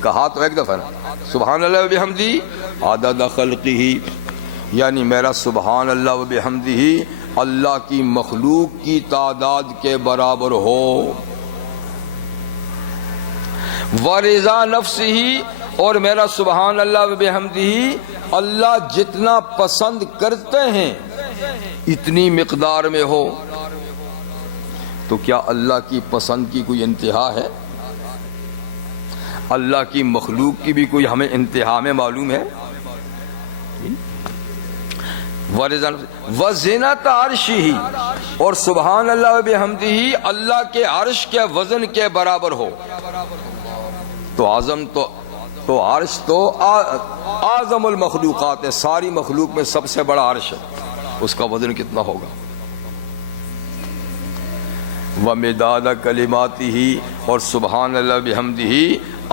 کہا تو ایک دفعہ نا، سبحان اللہ و بحمدہ عدد خلقہ، یعنی میرا سبحان اللہ و بحمدہ اللہ کی مخلوق کی تعداد کے برابر ہو. ورضا نفسہ، اور میرا سبحان اللہ و بحمدہ اللہ جتنا پسند کرتے ہیں اتنی مقدار میں ہو. تو کیا اللہ کی پسند کی کوئی انتہا ہے؟ اللہ کی مخلوق کی بھی کوئی ہمیں انتہا میں معلوم ہے؟ وزنت عرشہ، اور سبحان اللہ و بحمدہ اللہ کے عرش کے وزن کے برابر ہو. تو اعظم تو تو عرش تو اعظم المخلوقات ہے، ساری مخلوق میں سب سے بڑا عرش ہے، اس کا وزن کتنا ہوگا؟ وَمِدَادَ كَلِمَاتِهِ، اور سبحان اللہ بحمدہ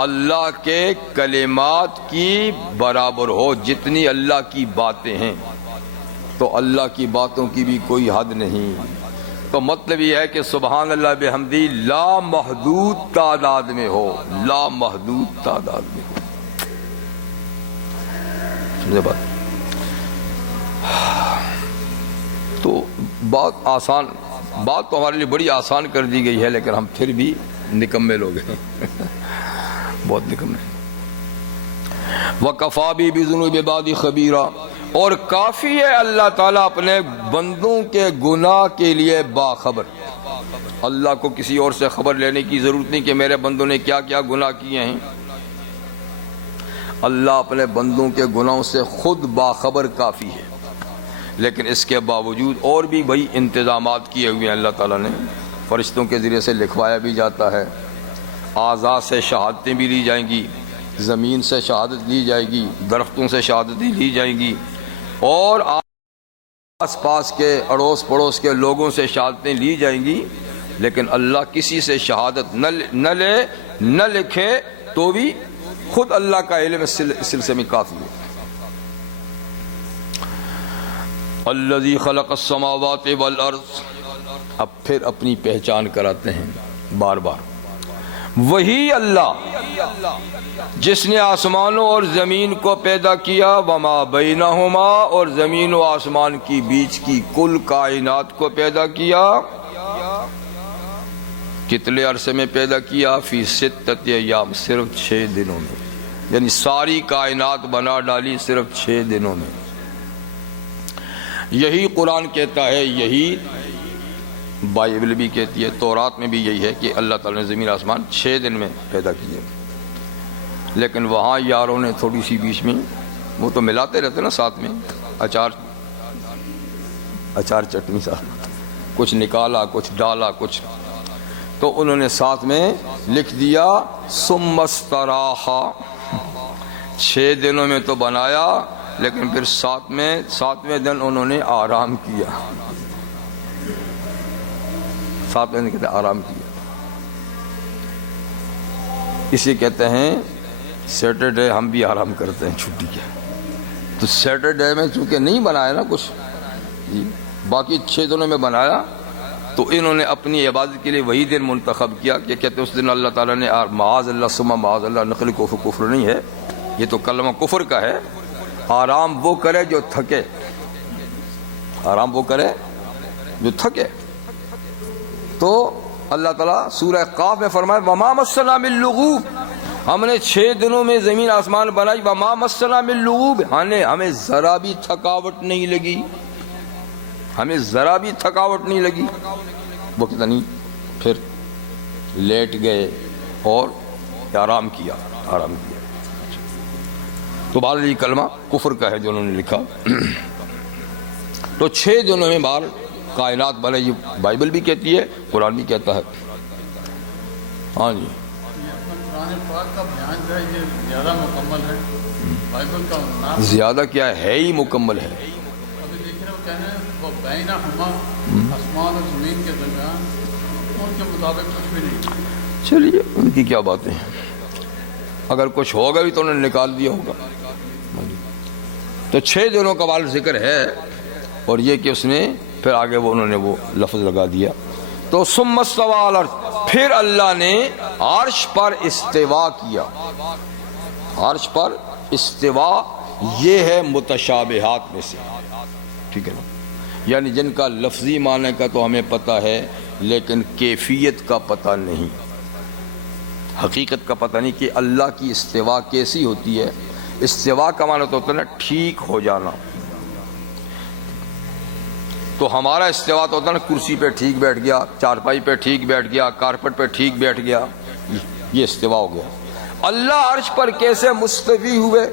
اللہ کے کلمات کی برابر ہو، جتنی اللہ کی باتیں ہیں تو اللہ کی باتوں کی بھی کوئی حد نہیں۔ تو مطلب یہ ہے کہ سبحان اللہ بحمدہ لا محدود تعداد میں ہو، لا محدود تعداد میں ہو۔ سمجھے بات؟ تو بات آسان، بات تو ہمارے لیے بڑی آسان کر دی گئی ہے، لیکن ہم پھر بھی نکمے لوگ ہیں، بہت نکمے۔ وَكَفَى بِي بِذُنُوبِ عِبَادِي خَبِيرًا، اور کافی ہے اللہ تعالیٰ اپنے بندوں کے گناہ کے لیے باخبر۔ اللہ کو کسی اور سے خبر لینے کی ضرورت نہیں کہ میرے بندوں نے کیا کیا گناہ کیے ہیں، اللہ اپنے بندوں کے گناہوں سے خود باخبر کافی ہے۔ لیکن اس کے باوجود اور بھی بھئی انتظامات کیے ہوئے ہیں اللہ تعالیٰ نے، فرشتوں کے ذریعے سے لکھوایا بھی جاتا ہے، اعضاء سے شہادتیں بھی لی جائیں گی، زمین سے شہادت لی جائے گی، درختوں سے شہادتیں لی جائیں گی، اور آس پاس کے اڑوس پڑوس کے لوگوں سے شہادتیں لی جائیں گی، لیکن اللہ کسی سے شہادت نہ لے نہ لکھے تو بھی خود اللہ کا علم اس سلسلے میں کافی ہے۔ الذی خلق السماوات والارض، اب پھر اپنی پہچان کراتے ہیں بار بار، وہی اللہ جس نے آسمانوں اور زمین کو پیدا کیا، وما بینہما، اور زمین و آسمان کی بیچ کی کل کائنات کو پیدا کیا، کتنے عرصے میں پیدا کیا؟ فی ستۃ ایام، صرف 6 دنوں میں، یعنی ساری کائنات بنا ڈالی صرف 6 دنوں میں۔ یہی قرآن کہتا ہے، یہی بائبل بھی کہتی ہے، تورات میں بھی یہی ہے کہ اللہ تعالیٰ نے زمین آسمان 6 دن میں پیدا کیے۔ لیکن وہاں یاروں نے تھوڑی سی بیچ میں، وہ تو ملاتے رہتے نا ساتھ میں، اچار چٹنی ساتھ، کچھ نکالا کچھ ڈالا کچھ، تو انہوں نے ساتھ میں لکھ دیا ثم استراح، 6 دنوں میں تو بنایا، لیکن پھر ساتویں دن انہوں نے آرام کیا، ساتویں دن کہتے ہیں آرام کیا۔ اسی کہتے ہیں سیٹرڈے ہم بھی آرام کرتے ہیں چھٹی کے، تو سیٹرڈے میں چونکہ نہیں بنایا نا کچھ، باقی 6 دنوں میں بنایا، تو انہوں نے اپنی عبادت کے لیے وہی دن منتخب کیا کہ کہتے اس دن اللہ تعالیٰ نے معاذ اللہ ثم معاذ اللہ، نقل کفر نہیں ہے، یہ تو کلمہ کفر کا ہے، آرام وہ کرے جو تھکے، آرام وہ کرے جو تھکے۔ تو اللہ تعالیٰ سورہ قاف میں فرمائے وما مسنا من لغوب، ہم نے 6 دنوں میں زمین آسمان بنائی، وما مسنا من لغوب، ہمیں ذرا بھی تھکاوٹ نہیں لگی، ہمیں ذرا بھی تھکاوٹ نہیں لگی۔ وہ کہتا نہیں، پھر لیٹ گئے اور آرام کیا۔ تو بہرحال یہ کلمہ کفر کا ہے جو انہوں نے لکھا۔ تو 6 دنوں میں بار کائنات بنے، یہ بائبل بھی کہتی ہے، قرآن بھی کہتا ہے۔ ہاں جی، قرآن پاک کا بیان جو ہے یہ زیادہ مکمل ہے، بائبل کا زیادہ کیا ہے ہی مکمل ہے۔ ابھی دیکھ رہے ہو کہنے وہ بینہما، آسمان اور زمین کے درمیان، ان کے مطابق کچھ بھی نہیں۔ چلیے ان کی کیا باتیں ہیں، اگر کچھ ہوگا بھی تو انہوں نے نکال دیا ہوگا۔ تو 6 دنوں کا بال ذکر ہے، اور یہ کہ اس نے پھر آگے انہوں نے وہ لفظ لگا دیا۔ تو ثم استوى علی العرش، پھر اللہ نے عرش پر استوا کیا۔ عرش پر استوا یہ ہے متشابہات میں سے، ٹھیک ہے نا، یعنی جن کا لفظی معنی کا تو ہمیں پتہ ہے، لیکن کیفیت کا پتہ نہیں، حقیقت کا پتہ نہیں کہ اللہ کی استوا کیسی ہوتی ہے۔ استوا کا معنی تو ہوتا ہے نا ٹھیک ہو جانا، تو ہمارا استوا تو ہوتا ہے نا کرسی پہ ٹھیک بیٹھ گیا، چارپائی پہ ٹھیک بیٹھ گیا، کارپٹ پہ ٹھیک بیٹھ گیا، یہ استوا ہو گیا۔ اللہ عرش پر کیسے مستوی ہوئے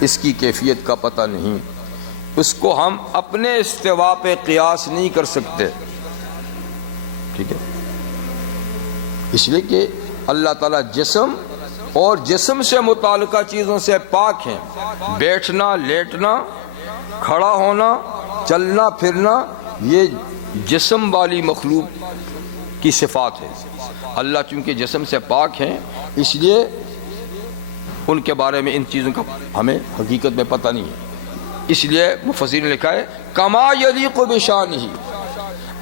اس کی کیفیت کا پتہ نہیں، اس کو ہم اپنے استوا پہ قیاس نہیں کر سکتے، ٹھیک ہے، اس لیے کہ اللہ تعالیٰ جسم اور جسم سے متعلقہ چیزوں سے پاک ہیں. بیٹھنا، لیٹنا، کھڑا ہونا، چلنا پھرنا، یہ جسم والی مخلوق کی صفات ہے. اللہ چونکہ جسم سے پاک ہیں اس لیے ان کے بارے میں ان چیزوں کا ہمیں حقیقت میں پتہ نہیں ہے. اس لیے مفسرین نے لکھا ہے کما یلیق بشانہ،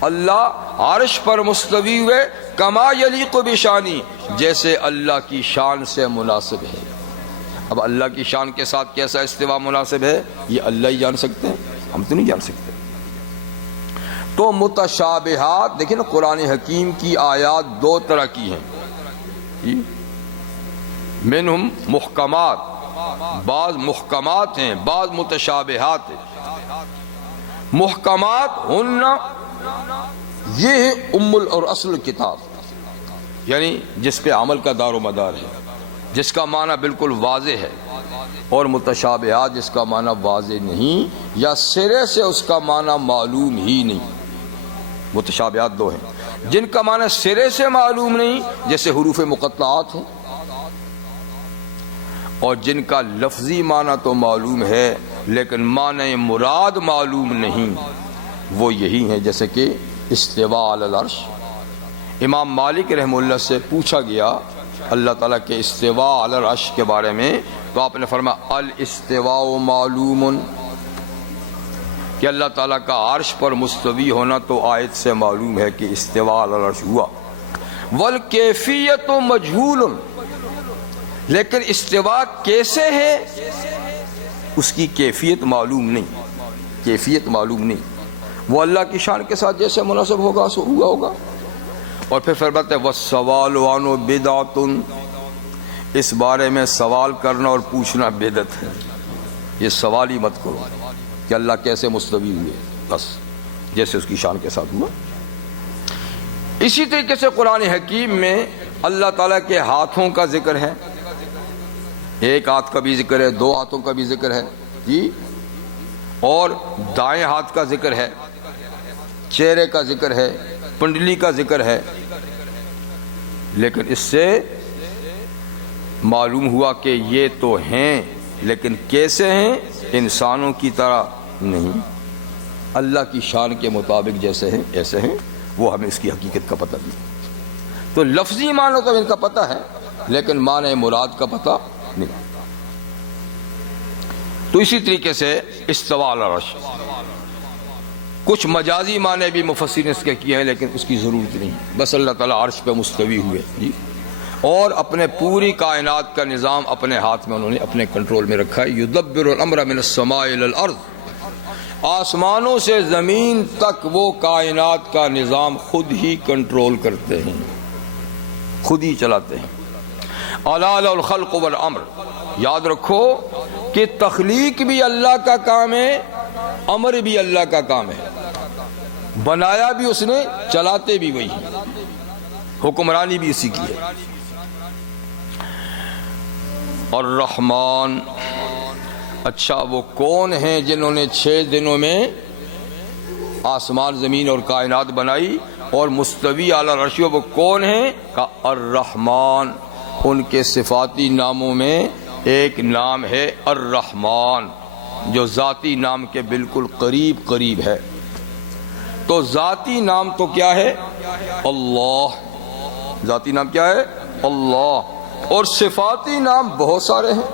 اللہ عرش پر مستوی ہوئے کما یلیق بشانی، جیسے اللہ کی شان سے مناسب ہے. اب اللہ کی شان کے ساتھ کیسا استوا مناسب ہے یہ اللہ ہی جان سکتے ہیں، ہم تو نہیں جان سکتے. تو متشابہات دیکھیں نا، قرآن حکیم کی آیات دو طرح کی ہیں. منہم محکمات، بعض محکمات ہیں، بعض متشابہات ہیں. محکمات ہن یہ ہے ام اور اصل کتاب، یعنی جس پہ عمل کا دار و مدار ہے، جس کا معنی بالکل واضح ہے. اور متشابہات جس کا معنی واضح نہیں یا سرے سے اس کا معنی معلوم ہی نہیں. متشابہات دو ہیں، جن کا معنی سرے سے معلوم نہیں جیسے حروف مقطعات ہیں، اور جن کا لفظی معنی تو معلوم ہے لیکن معنی مراد معلوم نہیں. وہ یہی ہیں جیسے کہ استواء علی العرش. امام مالک رحمہ اللہ سے پوچھا گیا اللہ تعالیٰ کے استواء علی العرش کے بارے میں، تو آپ نے فرمایا الاستواء معلوم، کہ اللہ تعالیٰ کا عرش پر مستوی ہونا تو آیت سے معلوم ہے کہ استواء علی العرش ہوا. والکیفیت مجہول، لیکن استواء کیسے ہے اس کی کیفیت معلوم نہیں، کیفیت معلوم نہیں. وہ اللہ کی شان کے ساتھ جیسے مناسب ہوگا سو ہوا ہوگا. اور پھر فرماتے ہیں والسوال عنہ بدعۃ، اس بارے میں سوال کرنا اور پوچھنا بدعت ہے. یہ سوال ہی مت کرو کہ اللہ کیسے مستوی ہوئے، بس جیسے اس کی شان کے ساتھ ہوا. اسی طریقے سے قرآن حکیم میں اللہ تعالیٰ کے ہاتھوں کا ذکر ہے، ایک ہاتھ کا بھی ذکر ہے، دو ہاتھوں کا بھی ذکر ہے جی، اور دائیں ہاتھ کا ذکر ہے، چہرے کا ذکر ہے، پنڈلی کا ذکر ہے. لیکن اس سے معلوم ہوا کہ یہ تو ہیں لیکن کیسے ہیں، انسانوں کی طرح نہیں، اللہ کی شان کے مطابق جیسے ہیں ایسے ہیں. وہ ہمیں اس کی حقیقت کا پتہ نہیں. تو لفظی معنی تو ان کا پتہ ہے لیکن معنی مراد کا پتہ نہیں. تو اسی طریقے سے استواء علی العرش، کچھ مجازی معنی بھی مفسرین نے اس کے کیے ہیں لیکن اس کی ضرورت نہیں. بس اللہ تعالیٰ عرش پہ مستوی ہوئے جی، اور اپنے پوری کائنات کا نظام اپنے ہاتھ میں انہوں نے اپنے کنٹرول میں رکھا ہے. یدبر الامر من السماء الی الارض، آسمانوں سے زمین تک وہ کائنات کا نظام خود ہی کنٹرول کرتے ہیں، خود ہی چلاتے ہیں. الا له الخلق والامر، یاد رکھو کہ تخلیق بھی اللہ کا کام ہے، امر بھی اللہ کا کام ہے. بنایا بھی اس نے، چلاتے بھی وہی، حکمرانی بھی اسی کی ہے. الرحمن، اچھا وہ کون ہیں جنہوں نے 6 دنوں میں آسمان زمین اور کائنات بنائی اور مستوی اعلی العرش؟ وہ کون ہیں؟ کہ الرحمن. ان کے صفاتی ناموں میں ایک نام ہے الرحمن جو ذاتی نام کے بالکل قریب قریب ہے. تو ذاتی نام تو کیا ہے؟ اللہ. ذاتی نام کیا ہے؟ اللہ. اور صفاتی نام بہت سارے ہیں،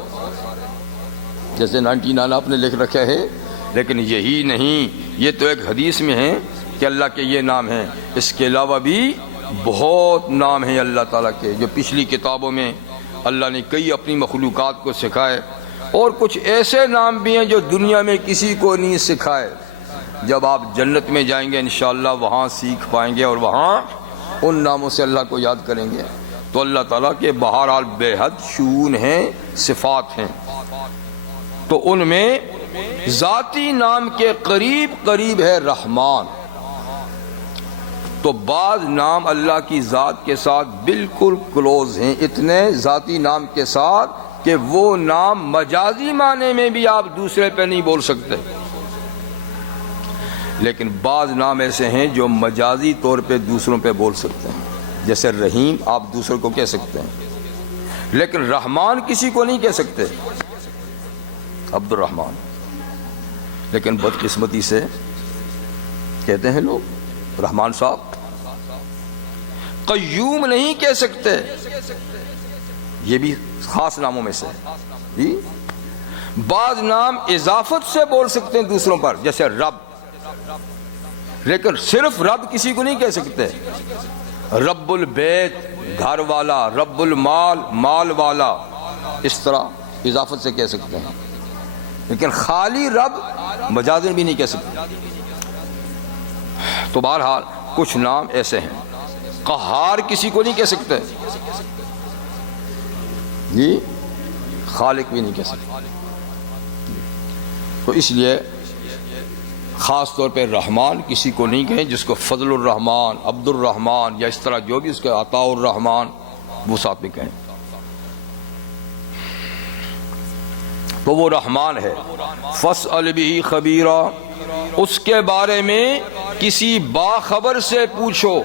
جیسے 99 آپ نے لکھ رکھے ہیں، لیکن یہی نہیں، یہ تو ایک حدیث میں ہے کہ اللہ کے یہ نام ہیں. اس کے علاوہ بھی بہت نام ہیں اللہ تعالیٰ کے جو پچھلی کتابوں میں اللہ نے کئی اپنی مخلوقات کو سکھائے، اور کچھ ایسے نام بھی ہیں جو دنیا میں کسی کو نہیں سکھائے. جب آپ جنت میں جائیں گے انشاءاللہ وہاں سیکھ پائیں گے اور وہاں ان ناموں سے اللہ کو یاد کریں گے. تو اللہ تعالیٰ کے بہرحال بے حد شؤون ہیں، صفات ہیں. تو ان میں ذاتی نام کے قریب قریب ہے رحمان. تو بعض نام اللہ کی ذات کے ساتھ بالکل کلوز ہیں، اتنے ذاتی نام کے ساتھ کہ وہ نام مجازی معنی میں بھی آپ دوسرے پہ نہیں بول سکتے. لیکن بعض نام ایسے ہیں جو مجازی طور پہ دوسروں پہ بول سکتے ہیں. جیسے رحیم آپ دوسروں کو کہہ سکتے ہیں، لیکن رحمان کسی کو نہیں کہہ سکتے، عبد الرحمان، لیکن بدقسمتی سے کہتے ہیں لوگ رحمان صاحب۔ قیوم نہیں کہہ سکتے، یہ بھی خاص ناموں میں سے جی۔ بعض نام اضافت سے بول سکتے ہیں دوسروں پر، جیسے رب، لیکن صرف رب کسی کو نہیں کہہ سکتے۔ رب البیت گھر والا، رب المال مال والا، اس طرح اضافت سے کہہ سکتے ہیں، لیکن خالی رب مجازن بھی نہیں کہہ سکتے۔ تو بہرحال کچھ نام ایسے ہیں۔ قہار کسی کو نہیں کہہ سکتے جی، خالق بھی نہیں کہہ سکتے۔ تو اس لیے خاص طور پہ رحمان کسی کو نہیں کہیں، جس کو فضل الرحمان، عبد الرحمان یا اس طرح جو بھی اس کے عطاء الرحمان، وہ ساتھ میں کہیں تو وہ رحمان ہے۔ فاسأل بہ خبیرا، اس کے بارے میں کسی باخبر سے پوچھو،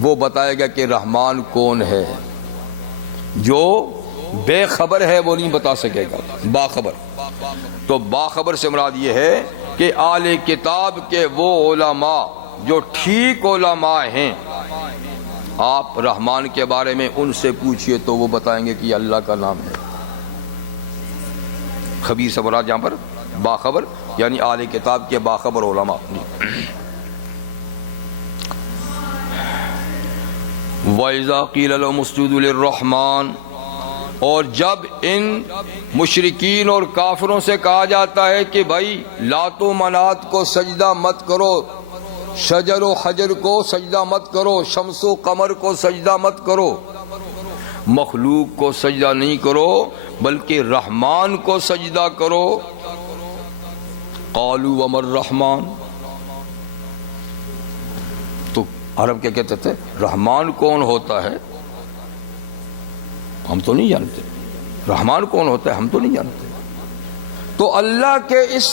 وہ بتائے گا کہ رحمان کون ہے۔ جو بے خبر ہے وہ نہیں بتا سکے گا، باخبر۔ تو باخبر سے مراد یہ ہے کہ اہل کتاب کے وہ علماء جو ٹھیک علماء ہیں، آپ رحمان کے بارے میں ان سے پوچھئے تو وہ بتائیں گے کہ یہ اللہ کا نام ہے۔ خبیر سے مراد یہاں پر باخبر، یعنی اہل کتاب کے باخبر علماء۔ وَإِذَا قِيلَ لَهُمُ اسْجُدُوا لِلرَّحْمَنِ، اور جب ان مشرکین اور کافروں سے کہا جاتا ہے کہ بھائی لات و منات کو سجدہ مت کرو، شجر و حجر کو سجدہ مت کرو، شمس و قمر کو سجدہ مت کرو، مخلوق کو سجدہ نہیں کرو بلکہ رحمان کو سجدہ کرو۔ قالوا وما الرحمن، تو عرب کیا کہتے تھے، رحمان کون ہوتا ہے ہم تو نہیں جانتے، رحمان کون ہوتا ہے ہم تو نہیں جانتے۔ تو اللہ کے اس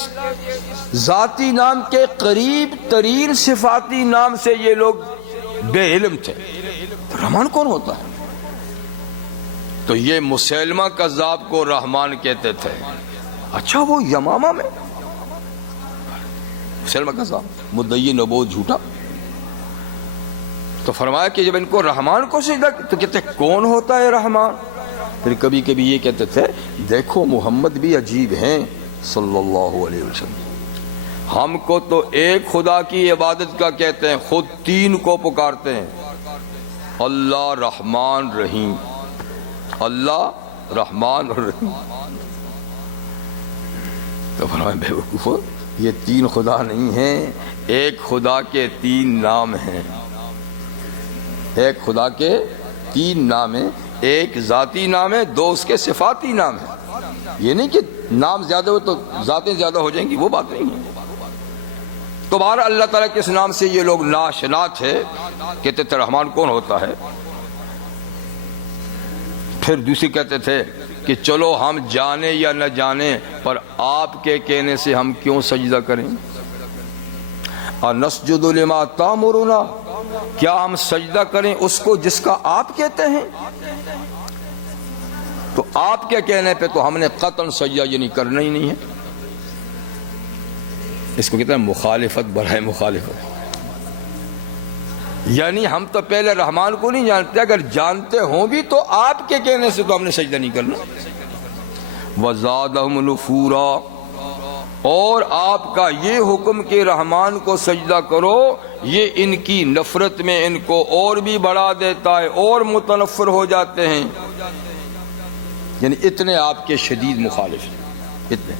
ذاتی نام کے قریب ترین صفاتی نام سے یہ لوگ بے علم تھے، تو رحمان کون ہوتا ہے؟ تو یہ مسیلمہ کذاب کو رحمان کہتے تھے۔ اچھا، وہ یمامہ میں مسیلمہ کذاب مدعی نبوت جھوٹا، تو فرمایا کہ جب ان کو رحمان کو سجدہ تو کہتے کون ہوتا ہے رحمان؟ پھر کبھی کبھی یہ کہتے تھے دیکھو محمد بھی عجیب ہیں صلی اللہ علیہ وسلم، ہم کو تو ایک خدا کی عبادت کا کہتے ہیں، خود تین کو پکارتے ہیں، اللہ رحمان رحیم، اللہ رحمان اور رحیم۔ تو فرمایا بے وقوفو، یہ تین خدا نہیں ہیں، ایک خدا کے تین نام ہیں، ایک خدا کے تین نام ہیں، ایک ذاتی نام ہے، دو اس کے صفاتی نام ہیں۔ یہ نہیں کہ نام زیادہ ہو تو ذاتیں زیادہ ہو جائیں گی، وہ بات نہیں ہے۔ تو بہر اللہ تعالیٰ کے اس نام سے یہ لوگ ناشنا تھے، کہتے تھے رحمان کون ہوتا ہے۔ پھر دوسری کہتے تھے کہ چلو ہم جانے یا نہ جانے پر آپ کے کہنے سے ہم کیوں سجدہ کریں، انسجد لما تامرنا، کیا ہم سجدہ کریں اس کو جس کا آپ کہتے ہیں؟ تو آپ کے کہنے پہ تو ہم نے قطعاً سجدہ یعنی کرنا ہی نہیں ہے۔ اس کو کہتے ہیں مخالفت برائے مخالفت، یعنی ہم تو پہلے رحمان کو نہیں جانتے، اگر جانتے ہوں بھی تو آپ کے کہنے سے تو ہم نے سجدہ نہیں کرنا۔ وَزَادَهُمْ نُفُورًا، اور آپ کا یہ حکم کہ رحمان کو سجدہ کرو، یہ ان کی نفرت میں ان کو اور بھی بڑھا دیتا ہے، اور متنفر ہو جاتے ہیں، یعنی اتنے آپ کے شدید مخالف ہیں، اتنے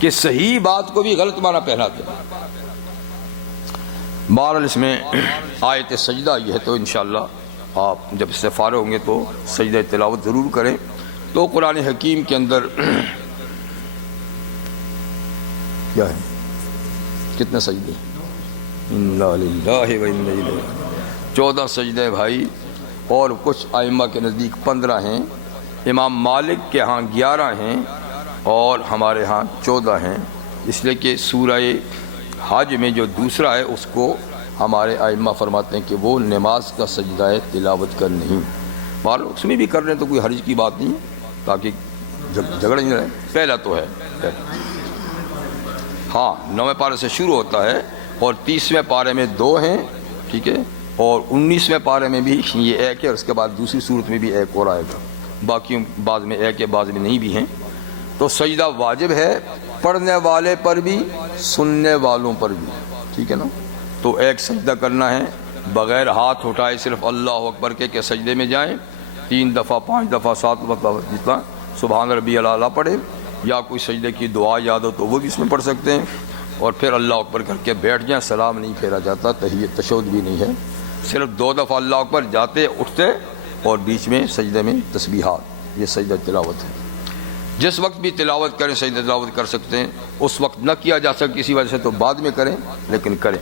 کہ صحیح بات کو بھی غلط معنی پہناتے ہیں۔ بہرحال اس میں آیت سجدہ یہ ہے، تو انشاءاللہ آپ جب اس سے فارغ ہوں گے تو سجدہ تلاوت ضرور کریں۔ تو قرآن حکیم کے اندر کیا ہے، کتنے سجدے؟ انا للہ و انا الیہ، 14 سجدے بھائی، اور کچھ ائمہ کے نزدیک 15 ہیں، امام مالک کے ہاں 11 ہیں اور ہمارے ہاں 14 ہیں، اس لیے کہ سورہ حج میں جو دوسرا ہے اس کو ہمارے ائمہ فرماتے ہیں کہ وہ نماز کا سجدہ تلاوت کا نہیں، بار اس میں بھی کر رہے ہیں تو کوئی حرج کی بات نہیں ہے، تاکہ جھگڑا نہیں رہے۔ پہلا تو ہے، ہاں 9ویں پارے سے شروع ہوتا ہے اور 30ویں پارے میں 2 ہیں، ٹھیک ہے، اور 19ویں پارے میں بھی یہ ایک ہے، اور اس کے بعد دوسری صورت میں بھی ایک اور آئے گا، باقی بعض میں ایک ہے بعض میں نہیں بھی ہیں۔ تو سجدہ واجب ہے پڑھنے والے پر بھی سننے والوں پر بھی، ٹھیک ہے نا۔ تو ایک سجدہ کرنا ہے بغیر ہاتھ اٹھائے، صرف اللہ اکبر کہ سجدے میں جائیں، 3 دفعہ 5 دفعہ 7 دفعہ جتنا سبحان ربی الاعلیٰ پڑھے، یا کوئی سجدے کی دعا یاد ہو تو وہ بھی اس میں پڑھ سکتے ہیں، اور پھر اللہ اکبر کر کے بیٹھ جائیں۔ سلام نہیں پھیرا جاتا، تحیت تشہد بھی نہیں ہے، صرف 2 دفعہ اللہ اکبر جاتے اٹھتے اور بیچ میں سجدے میں تسبیحات، یہ سجدہ تلاوت ہے۔ جس وقت بھی تلاوت کریں سجدہ تلاوت کر سکتے ہیں، اس وقت نہ کیا جا سکتا کسی وجہ سے تو بعد میں کریں، لیکن کریں۔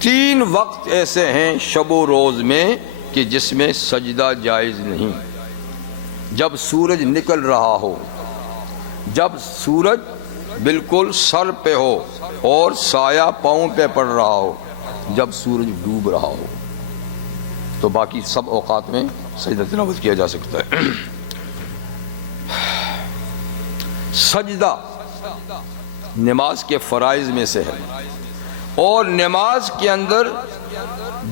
3 وقت ایسے ہیں شب و روز میں کہ جس میں سجدہ جائز نہیں: جب سورج نکل رہا ہو، جب سورج بالکل سر پہ ہو اور سایہ پاؤں پہ پڑ رہا ہو، جب سورج ڈوب رہا ہو، تو باقی سب اوقات میں سجدہ تلاوت کیا جا سکتا ہے۔ سجدہ نماز کے فرائض میں سے ہے، اور نماز کے اندر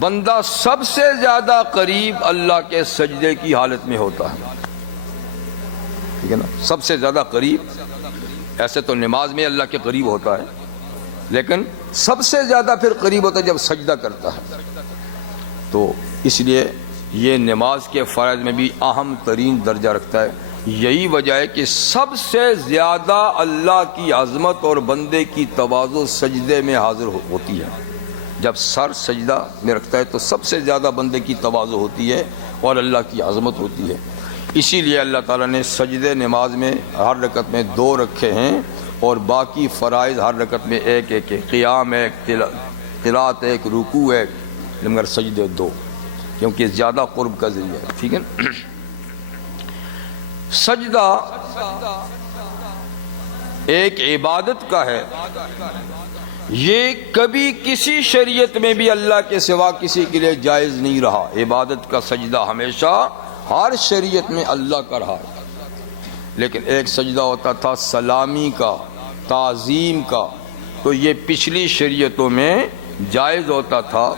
بندہ سب سے زیادہ قریب اللہ کے سجدے کی حالت میں ہوتا ہے، ٹھیک ہے نا، سب سے زیادہ قریب۔ ایسے تو نماز میں اللہ کے قریب ہوتا ہے، لیکن سب سے زیادہ پھر قریب ہوتا ہے جب سجدہ کرتا ہے۔ تو اس لیے یہ نماز کے فرائض میں بھی اہم ترین درجہ رکھتا ہے۔ یہی وجہ ہے کہ سب سے زیادہ اللہ کی عظمت اور بندے کی تواضع سجدے میں حاضر ہوتی ہے۔ جب سر سجدہ میں رکھتا ہے تو سب سے زیادہ بندے کی تواضع ہوتی ہے اور اللہ کی عظمت ہوتی ہے۔ اسی لیے اللہ تعالیٰ نے سجدے نماز میں ہر رکعت میں 2 رکھے ہیں، اور باقی فرائض ہر رکعت میں ایک ایک ہے، قیام ایک، قرات ایک، رکوع ایک، مگر سجدے 2، کیونکہ زیادہ قرب کا ذریعہ ہے، ٹھیک ہے نا۔ سجدہ ایک عبادت کا ہے، یہ کبھی کسی شریعت میں بھی اللہ کے سوا کسی کے لیے جائز نہیں رہا۔ عبادت کا سجدہ ہمیشہ ہر شریعت میں اللہ کا رہا ہے، لیکن ایک سجدہ ہوتا تھا سلامی کا، تعظیم کا، تو یہ پچھلی شریعتوں میں جائز ہوتا تھا،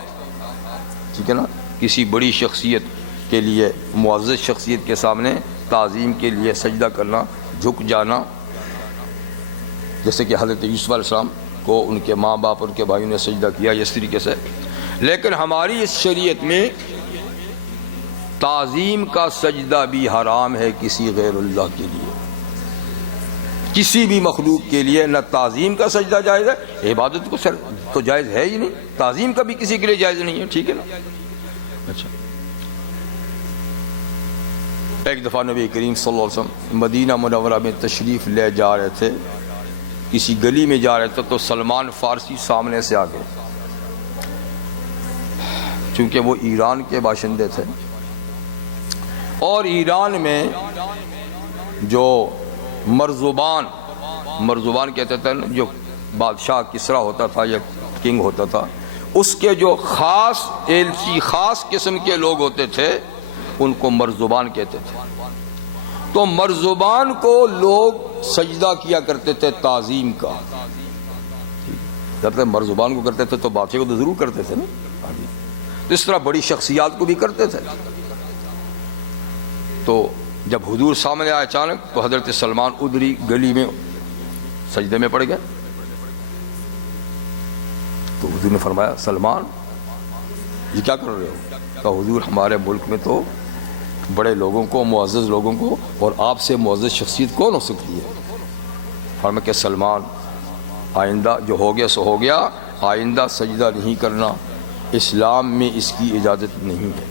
ٹھیک ہے نا، کسی بڑی شخصیت کے لیے، معزز شخصیت کے سامنے تعظیم کے لیے سجدہ کرنا، جھک جانا، جیسے کہ حضرت یوسف علیہ السلام کو ان کے ماں باپ اور ان کے بھائیوں نے سجدہ کیا اس طریقے سے۔ لیکن ہماری اس شریعت میں تعظیم کا سجدہ بھی حرام ہے کسی غیر اللہ کے لیے، کسی بھی مخلوق کے لیے نہ تعظیم کا سجدہ جائز ہے، عبادت کو تو جائز ہے ہی نہیں، تعظیم کا بھی کسی کے لیے جائز نہیں ہے، ٹھیک ہے نا۔ اچھا، ایک دفعہ نبی کریم صلی اللہ علیہ وسلم مدینہ منورہ میں تشریف لے جا رہے تھے، کسی گلی میں جا رہے تھے، تو سلمان فارسی سامنے سے آ گئے، چونکہ وہ ایران کے باشندے تھے، اور ایران میں جو مرزبان کہتے تھے، جو بادشاہ کسرا ہوتا تھا یا کنگ ہوتا تھا، اس کے جو خاص ایلچی، خاص قسم کے لوگ ہوتے تھے، ان کو مرزبان کہتے تھے۔ تو مرزبان کو لوگ سجدہ کیا کرتے تھے تعظیم کا، جب مرزبان کو کرتے تھے تو بادشاہ کو تو ضرور کرتے تھے نا، اس طرح بڑی شخصیات کو بھی کرتے تھے۔ تو جب حضور سامنے آئے اچانک، تو حضرت سلمان ادھری گلی میں سجدے میں پڑ گئے۔ تو حضور نے فرمایا، سلمان یہ کیا کر رہے ہو؟ کہا حضور ہمارے ملک میں تو بڑے لوگوں کو، معزز لوگوں کو، اور آپ سے معزز شخصیت کون ہو سکتی ہے؟ فرمایا کہ سلمان آئندہ جو ہو گیا سو ہو گیا، آئندہ سجدہ نہیں کرنا، اسلام میں اس کی اجازت نہیں ہے۔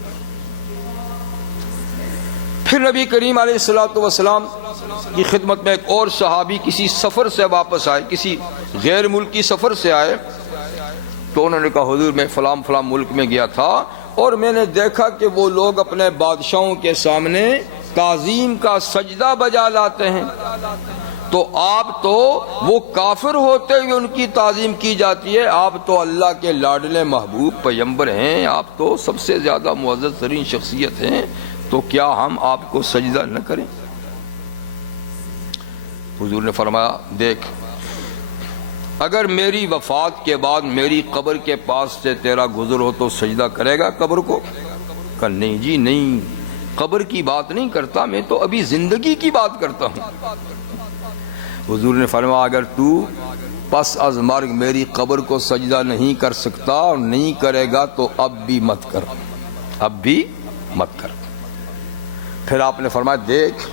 پھر نبی کریم علیہ السلام کی خدمت میں ایک اور صحابی کسی سفر سے واپس آئے، کسی غیر ملکی سفر سے آئے، تو انہوں نے کہا حضور میں فلاں فلاں ملک میں گیا تھا، اور میں نے دیکھا کہ وہ لوگ اپنے بادشاہوں کے سامنے تعظیم کا سجدہ بجا لاتے ہیں۔ تو آپ تو وہ کافر ہوتے ہوئے ان کی تعظیم کی جاتی ہے، آپ تو اللہ کے لاڈلے محبوب پیغمبر ہیں، آپ تو سب سے زیادہ معزز ترین شخصیت ہیں، تو کیا ہم آپ کو سجدہ نہ کریں؟ حضور نے فرمایا دیکھ، اگر میری وفات کے بعد میری قبر کے پاس سے تیرا گزر ہو تو سجدہ کرے گا قبر کو؟ کہا نہیں جی نہیں، قبر کی بات نہیں کرتا، میں تو ابھی زندگی کی بات کرتا ہوں۔ حضور نے فرمایا اگر تو پس از مرگ میری قبر کو سجدہ نہیں کر سکتا اور نہیں کرے گا تو اب بھی مت کر، اب بھی مت کر۔ پھر آپ نے فرمایا دیکھ،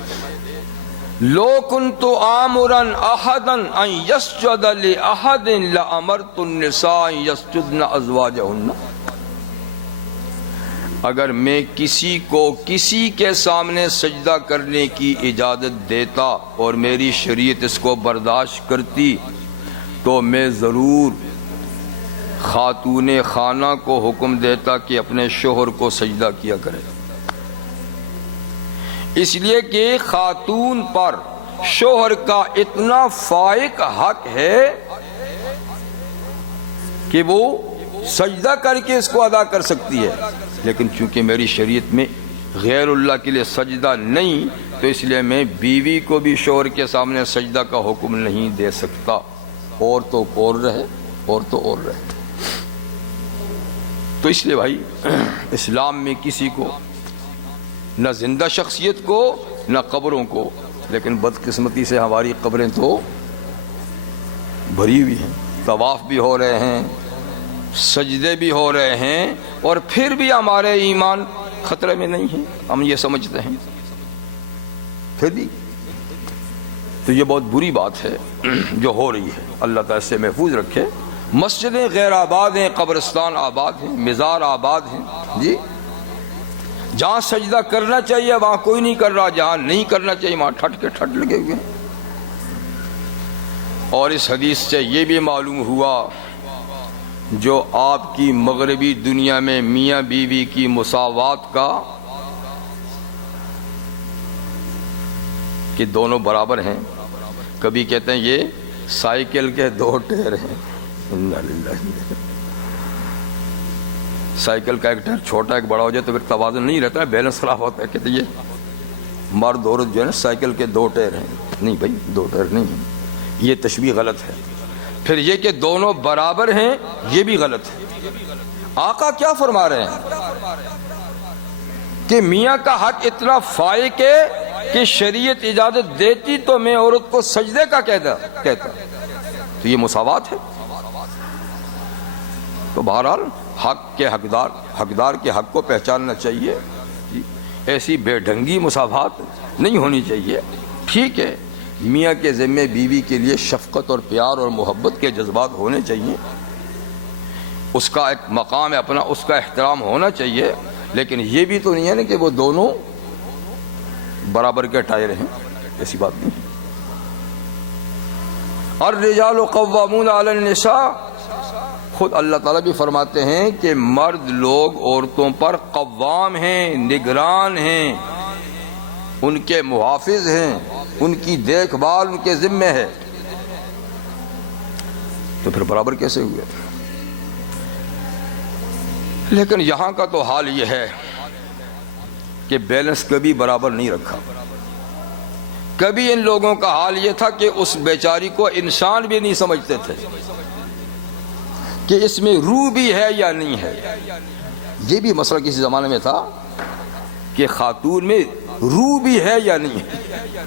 لو کنت آمرا احدا ان یسجد لاحد لامرت النساء ان یسجدن ازواجهن، اگر میں کسی کو کسی کے سامنے سجدہ کرنے کی اجازت دیتا اور میری شریعت اس کو برداشت کرتی تو میں ضرور خاتون خانہ کو حکم دیتا کہ اپنے شوہر کو سجدہ کیا کرے، اس لیے کہ خاتون پر شوہر کا اتنا فائق حق ہے کہ وہ سجدہ کر کے اس کو ادا کر سکتی ہے، لیکن چونکہ میری شریعت میں غیر اللہ کے لیے سجدہ نہیں تو اس لیے میں بیوی کو بھی شوہر کے سامنے سجدہ کا حکم نہیں دے سکتا، اور تو اور رہے، اور تو اور رہے۔ تو اس لیے بھائی اسلام میں کسی کو نہ زندہ شخصیت کو نہ قبروں کو، لیکن بدقسمتی سے ہماری قبریں تو بھری ہوئی ہیں، طواف بھی ہو رہے ہیں، سجدے بھی ہو رہے ہیں، اور پھر بھی ہمارے ایمان خطرے میں نہیں ہے، ہم یہ سمجھتے ہیں پھر بھی۔ تو یہ بہت بری بات ہے جو ہو رہی ہے، اللہ تعالیٰ سے محفوظ رکھے۔ مسجدیں غیر آباد ہیں، قبرستان آباد ہیں، مزار آباد ہیں، جی جہاں سجدہ کرنا چاہیے وہاں کوئی نہیں کر رہا، جہاں نہیں کرنا چاہیے وہاں ٹھٹ کے ٹھٹ لگے ہوئے ہیں۔ اور اس حدیث سے یہ بھی معلوم ہوا جو آپ کی مغربی دنیا میں میاں بیوی کی مساوات کا، کہ دونوں برابر ہیں، کبھی کہتے ہیں یہ سائیکل کے دو ٹائر ہیں، انا للہ، سائیکل کا ایک ٹائر چھوٹا ایک بڑا ہو جائے تو پھر توازن نہیں رہتا ہے، بیلنس خراب ہوتا ہے، کہتے ہیں یہ مرد عورت جو ہے نا سائیکل کے دو ٹائر ہیں، نہیں بھائی دو ٹائر نہیں ہیں، یہ تشبیہ غلط ہے۔ پھر یہ کہ دونوں برابر ہیں یہ بھی غلط ہے۔ آقا کیا فرما رہے ہیں کہ میاں کا حق اتنا فائق ہے کہ شریعت اجازت دیتی تو میں عورت کو سجدے کا کہتا، تو یہ مساوات ہے۔ تو بہرحال حق کے حقدار کے حق کو پہچاننا چاہیے، ایسی بے ڈھنگی مساوات نہیں ہونی چاہیے۔ ٹھیک ہے میاں کے ذمے بیوی کے لیے شفقت اور پیار اور محبت کے جذبات ہونے چاہیے، اس کا ایک مقام ہے اپنا، اس کا احترام ہونا چاہیے، لیکن یہ بھی تو نہیں ہے نا کہ وہ دونوں برابر کے ٹائر ہیں، ایسی بات نہیں۔ الرجال قوامون علی النساء، خود اللہ تعالیٰ بھی فرماتے ہیں کہ مرد لوگ عورتوں پر قوام ہیں، نگران ہیں، ان کے محافظ ہیں، ان کی دیکھ بھال ان کے ذمہ ہے، تو پھر برابر کیسے ہوئے؟ لیکن یہاں کا تو حال یہ ہے کہ بیلنس کبھی برابر نہیں رکھا۔ کبھی ان لوگوں کا حال یہ تھا کہ اس بیچاری کو انسان بھی نہیں سمجھتے تھے کہ اس میں روح بھی ہے یا نہیں ہے۔ یہ بھی مسئلہ کسی زمانے میں تھا کہ خاتون میں روح بھی ہے یا نہیں ہے۔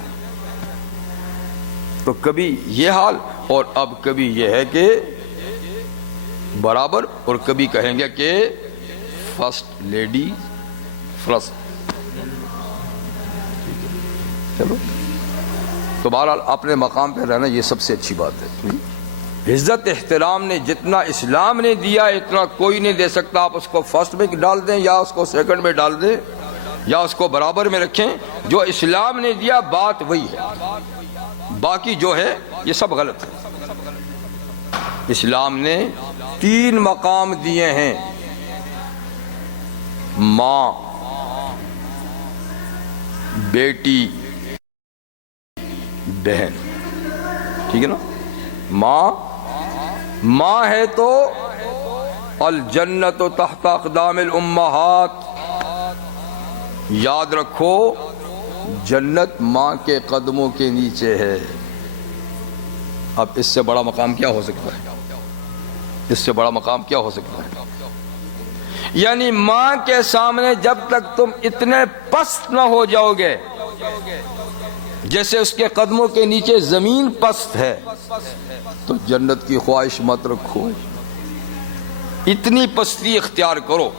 تو کبھی یہ حال، اور اب کبھی یہ ہے کہ برابر، اور کبھی کہیں گے کہ فرسٹ لیڈی فرسٹ۔ چلو تو بہرحال اپنے مقام پہ رہنا یہ سب سے اچھی بات ہے۔ عزت احترام نے جتنا اسلام نے دیا اتنا کوئی نہیں دے سکتا۔ آپ اس کو فرسٹ میں ڈال دیں یا اس کو سیکنڈ میں ڈال دیں یا اس کو برابر میں رکھیں، جو اسلام نے دیا بات وہی ہے، باقی جو ہے یہ سب غلط ہے۔ اسلام نے 3 مقام دیے ہیں، ماں، بیٹی، بہن۔ ٹھیک ہے نا. ماں ہے تو الجنت تحت اقدام الامہات. یاد رکھو جنت ماں کے قدموں کے نیچے ہے. اب اس سے بڑا مقام کیا ہو سکتا ہے؟ اس سے بڑا مقام کیا ہو سکتا ہے؟ یعنی ماں کے سامنے جب تک تم اتنے پست نہ ہو جاؤ گے جیسے اس کے قدموں کے نیچے زمین پست ہے، تو جنت کی خواہش مت رکھو. اتنی پستی اختیار کرو.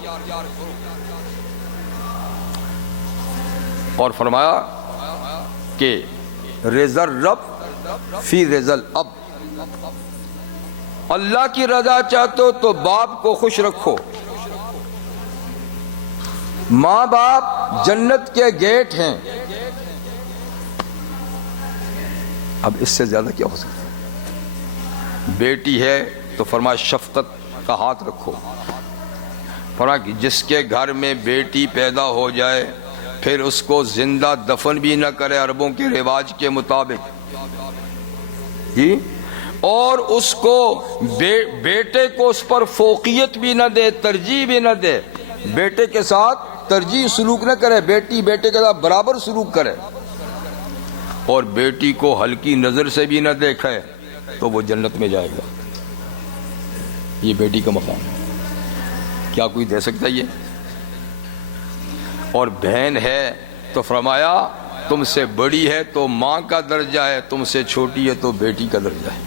اور فرمایا کہ رضا الرب فی رضا الاب. اللہ کی رضا چاہتے ہو تو باپ کو خوش رکھو. ماں باپ جنت کے گیٹ ہیں. اب اس سے زیادہ کیا ہو سکتا ہے؟ بیٹی ہے تو فرمایا شفقت کا ہاتھ رکھو. فرمایا کہ جس کے گھر میں بیٹی پیدا ہو جائے پھر اس کو زندہ دفن بھی نہ کرے عربوں کے رواج کے مطابق جی، اور اس کو بیٹے کو اس پر فوقیت بھی نہ دے، ترجیح بھی نہ دے. بیٹے کے ساتھ ترجیح سلوک نہ کرے، بیٹی بیٹے کے ساتھ برابر سلوک کرے. اور بیٹی کو ہلکی نظر سے بھی نہ دیکھے تو وہ جنت میں جائے گا. یہ بیٹی کا مقام ہے. کیا کوئی دے سکتا ہے یہ؟ اور بہن ہے تو فرمایا تم سے بڑی ہے تو ماں کا درجہ ہے، تم سے چھوٹی ہے تو بیٹی کا درجہ ہے.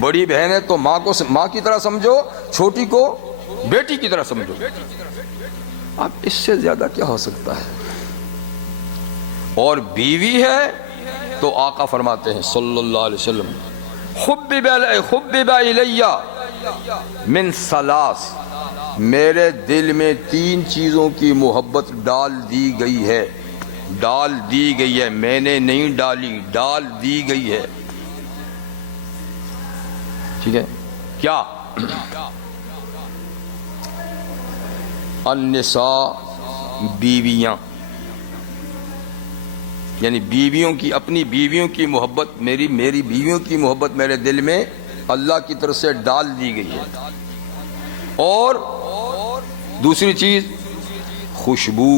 بڑی بہن ہے تو ماں کو ماں کی طرح سمجھو، چھوٹی کو بیٹی کی طرح سمجھو. اب اس سے زیادہ کیا ہو سکتا ہے؟ اور بیوی ہے تو آقا فرماتے ہیں صلی اللہ علیہ وسلم حبب الی من ثلاث، میرے دل میں 3 چیزوں کی محبت ڈال دی گئی ہے. ڈال دی گئی ہے، میں نے نہیں ڈالی، ڈال دی گئی ہے. ٹھیک ہے؟ کیا؟ النساء، بیویاں، یعنی بیویوں کی، اپنی بیویوں کی محبت، میری بیویوں کی محبت میرے دل میں اللہ کی طرف سے ڈال دی گئی ہے. اور دوسری چیز خوشبو،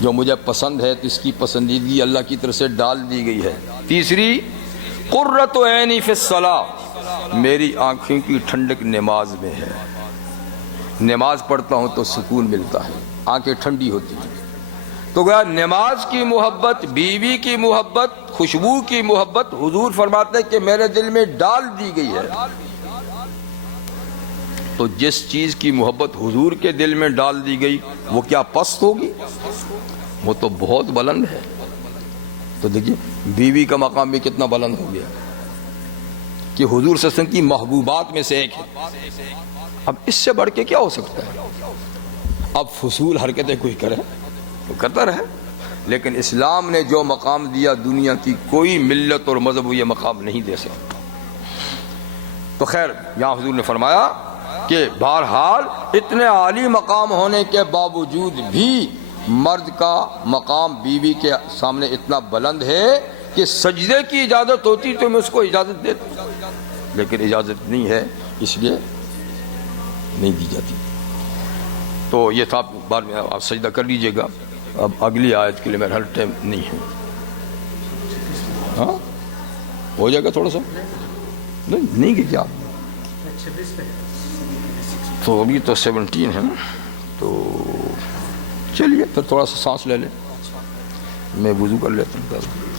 جو مجھے پسند ہے تو اس کی پسندیدگی اللہ کی طرف سے ڈال دی گئی ہے. تیسری قرۃ عینی فی الصلاۃ، میری آنکھوں کی ٹھنڈک نماز میں ہے. نماز پڑھتا ہوں تو سکون ملتا ہے، آنکھیں ٹھنڈی ہوتی ہیں. تو گویا نماز کی محبت، بیوی کی محبت، خوشبو کی محبت حضور فرماتے ہیں کہ میرے دل میں ڈال دی گئی ہے. تو جس چیز کی محبت حضور کے دل میں ڈال دی گئی وہ کیا پست ہوگی؟ وہ تو بہت بلند ہے. تو دیکھیے بیوی کا مقام بھی کتنا بلند ہو گیا کہ حضور صلی اللہ علیہ وسلم کی محبوبات میں سے ایک ہے. اب اس سے بڑھ کے کیا ہو سکتا ہے؟ اب فضول حرکتیں کوئی کرے تو کرتا رہے، لیکن اسلام نے جو مقام دیا دنیا کی کوئی ملت اور مذہب یہ مقام نہیں دے سکتا. تو خیر یہاں حضور نے فرمایا کہ بہرحال اتنے عالی مقام ہونے کے باوجود بھی مرد کا مقام بیوی کے سامنے اتنا بلند ہے کہ سجدے کی اجازت ہوتی تو میں اس کو اجازت دیتا، لیکن اجازت نہیں ہے اس لیے نہیں دی جاتی. تو یہ تھا، بعد میں آپ سجدہ کر لیجئے گا. اب اگلی آیت کے لیے میرا ہر ٹائم نہیں ہے. ہاں ہو جائے گا تھوڑا سا، نہیں کہ کیا تو ابھی تو 17 ہے نا. تو چلیے پھر تھوڑا سا سانس لے لیں، میں وضو کر لیتا ہوں.